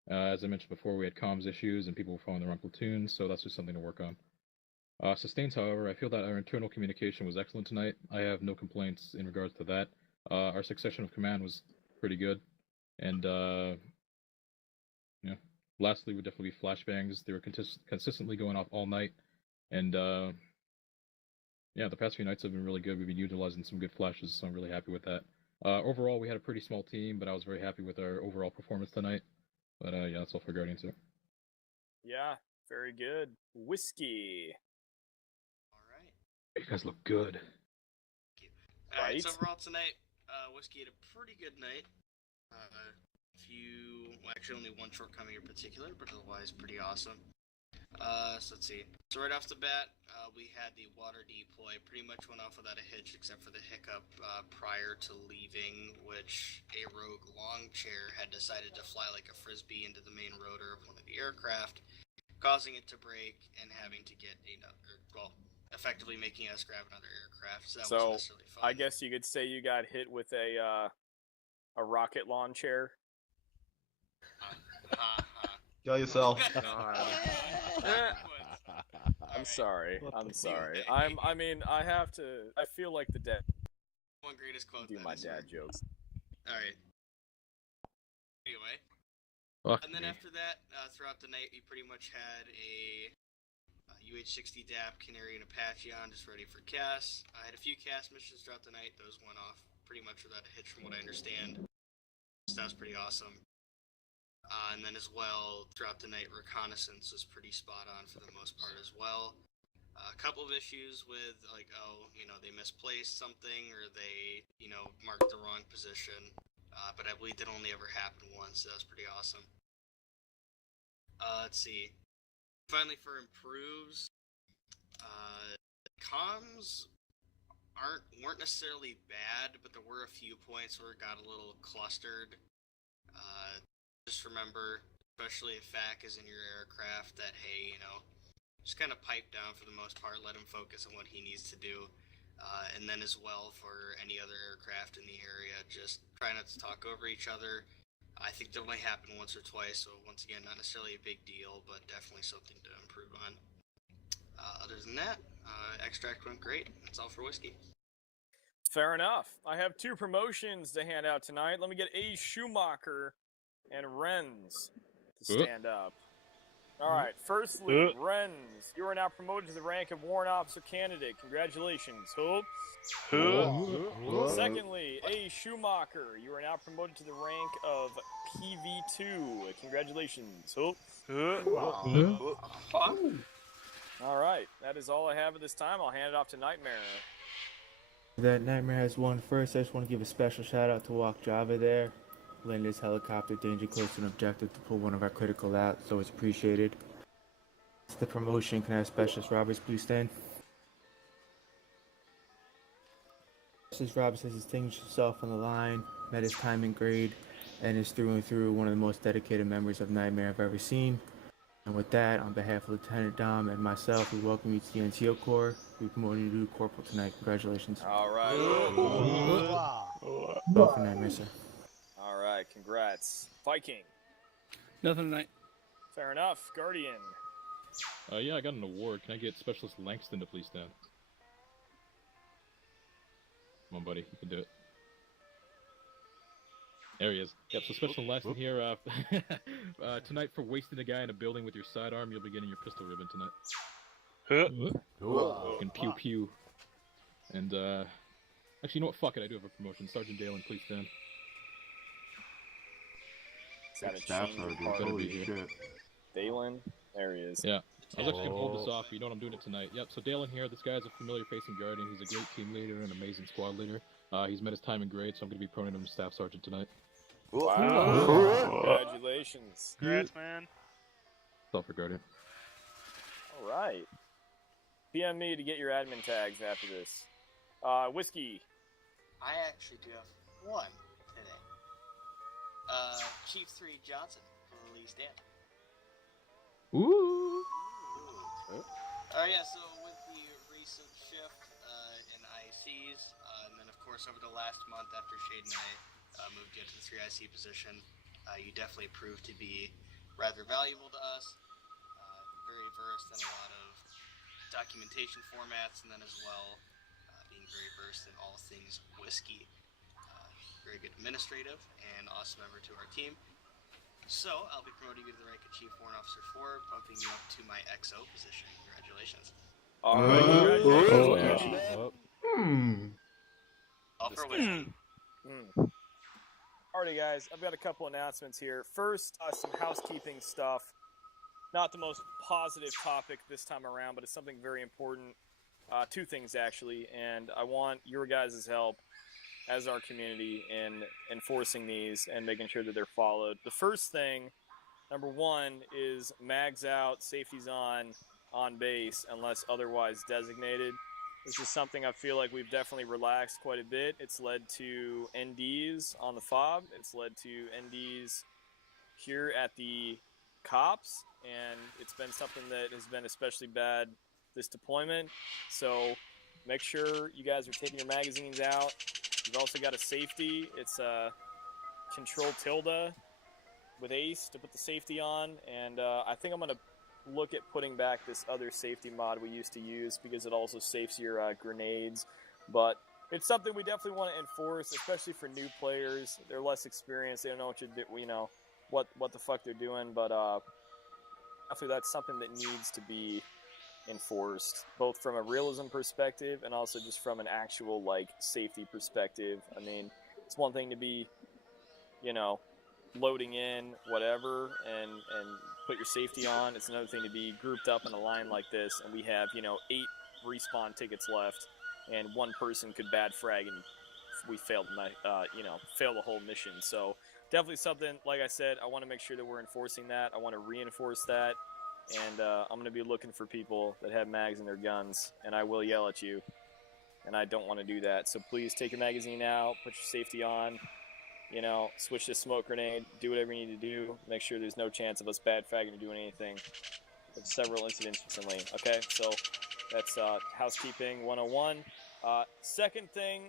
As I mentioned before, we had comms issues and people were following the wrong platoon, so that's just something to work on. Sustains, however, I feel that our internal communication was excellent tonight. I have no complaints in regards to that. Our succession of command was pretty good, and yeah. Lastly, would definitely be flashbangs. They were consistently going off all night, and yeah, the past few nights have been really good. We've been utilizing some good flashes, so I'm really happy with that. Overall, we had a pretty small team, but I was very happy with our overall performance tonight. But yeah, that's all for Guardian, sir. Yeah, very good. Whiskey. You guys look good. Alright, so overall tonight, Whiskey had a pretty good night. Actually only one shortcoming in particular, but otherwise pretty awesome. So let's see. So right off the bat, we had the water deploy. Pretty much went off without a hitch, except for the hiccup prior to leaving, which a rogue lawn chair had decided to fly like a frisbee into the main rotor of one of the aircraft, causing it to break and having to get another, well, effectively making us grab another aircraft. So that wasn't necessarily fun. I guess you could say you got hit with a rocket lawn chair. Kill yourself. I'm sorry. I'm sorry. I mean, I have to. I feel like the dad. One greatest quote. Do my dad jokes. All right. Anyway. Fuck and then me. after that, throughout the night, we pretty much had a UH-60 DAP, Canary, and Apache on, just ready for CAS. I had a few CAS missions throughout the night. Those went off pretty much without a hitch, from what I understand. So that was pretty awesome. And then as well, throughout the night, reconnaissance was pretty spot on for the most part as well. A couple of issues with, like, they misplaced something, or they, marked the wrong position. But I believe that only ever happened once, so that was pretty awesome. Let's see. Finally, for improves, comms weren't necessarily bad, but there were a few points where it got a little clustered. Just remember, especially if FAC is in your aircraft, that hey, just kind of pipe down for the most part, let him focus on what he needs to do. And then as well, for any other aircraft in the area, just try not to talk over each other. I think that only happened once or twice, so once again, not necessarily a big deal, but definitely something to improve on. Other than that, extract went great. That's all for whiskey. Fair enough. I have 2 promotions to hand out tonight. Let me get A. Schumacher and Renz to stand up. All right. Firstly, Renz, you are now promoted to the rank of Warrant Officer Candidate. Congratulations. Hope. Secondly, A. Schumacher, you are now promoted to the rank of PV2. Congratulations. Hope. All right. That is all I have at this time. I'll hand it off to Nightmare. That Nightmare has won first. I just want to give a special shout out to Walk Java there. Landed his helicopter danger close to an objective to pull one of our critical out, so it's appreciated. It's the promotion. Can I have Specialist Roberts please stand? Specialist Roberts has distinguished himself on the line, met his time and grade, and is through and through one of the most dedicated members of Nightmare I've ever seen. And with that, on behalf of Lieutenant Dom and myself, we welcome you to the NCO Corps. We promoted you to Corporal tonight. Congratulations. All right. Go for Nightmare, sir. All right. Congrats. Viking. Nothing tonight. Fair enough. Guardian. Yeah, I got an award. Can I get Specialist Langston to please stand? Come on, buddy. You can do it. There he is. Yep, so Specialist Langston here. Tonight, for wasting a guy in a building with your sidearm, you'll be getting your pistol ribbon tonight. You can pew pew. And, actually, you know what? Fuck it. I do have a promotion. Sergeant Dalen, please stand. Staff sergeant. Holy shit. Dalen. There he is. Yeah. I was actually going to hold this off, but you know what? I'm doing it tonight. Yep, so Dalen here. This guy's a familiar facing Guardian. He's a great team leader and amazing squad leader. He's met his time and grade, so I'm going to be promoting him to Staff Sergeant tonight. Wow. Congratulations. Congrats, man. That's all for Guardian. All right. PM me to get your admin tags after this. Whiskey. I actually do have one today. Chief 3 Johnson from Release Dan. Ooh. Yeah, so with the recent shift in ICs, and then of course over the last month after Shade and I moved you to the 3IC position, you definitely proved to be rather valuable to us. Very versed in a lot of documentation formats, and then as well being very versed in all things whiskey. Very good administrative and awesome member to our team. So, I'll be promoting you to the rank of Chief Warrant Officer 4, bumping you up to my XO position. Congratulations. All for whiskey. Alrighty, guys, I've got a couple announcements here. First, some housekeeping stuff. Not the most positive topic this time around, but it's something very important. 2 things, actually, and I want your guys' help as our community in enforcing these and making sure that they're followed. The first thing number one is mags out, safeties on base unless otherwise designated. This is something I feel like we've definitely relaxed quite a bit. It's led to NDs on the fob. It's led to NDs here at the cops, and it's been something that has been especially bad this deployment. So make sure you guys are taking your magazines out. You've also got a safety. It's Control tilde with Ace to put the safety on, and I think I'm going to look at putting back this other safety mod we used to use because it also safes your grenades. But it's something we definitely want to enforce, especially for new players. They're less experienced. They don't know what what the fuck they're doing. But definitely that's something that needs to be enforced, both from a realism perspective and also just from an actual like safety perspective. I mean, it's one thing to be, loading in whatever and put your safety on. It's another thing to be grouped up in a line like this, and we have 8 respawn tickets left, and one person could bad frag and we failed fail the whole mission. So definitely something, like I said, I want to make sure that we're enforcing that. I want to reinforce that, and I'm going to be looking for people that have mags in their guns, and I will yell at you, and I don't want to do that. So please take your magazine out, put your safety on, switch to smoke grenade, do whatever you need to do. Make sure there's no chance of us bad fragging or doing anything. There's several incidents recently. Okay, so that's housekeeping 101. Second thing,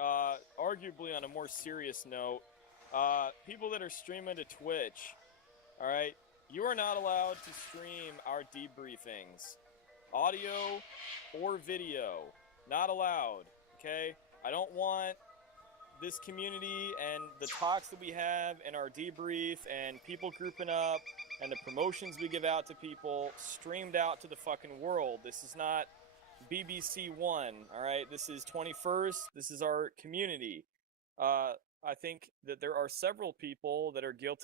arguably on a more serious note, people that are streaming to Twitch, all right, you are not allowed to stream our debriefings. Audio or video, not allowed, okay? I don't want this community and the talks that we have and our debrief and people grouping up and the promotions we give out to people streamed out to the fucking world. This is not BBC One, all right? This is 21st. This is our community. I think that there are several people that are guilty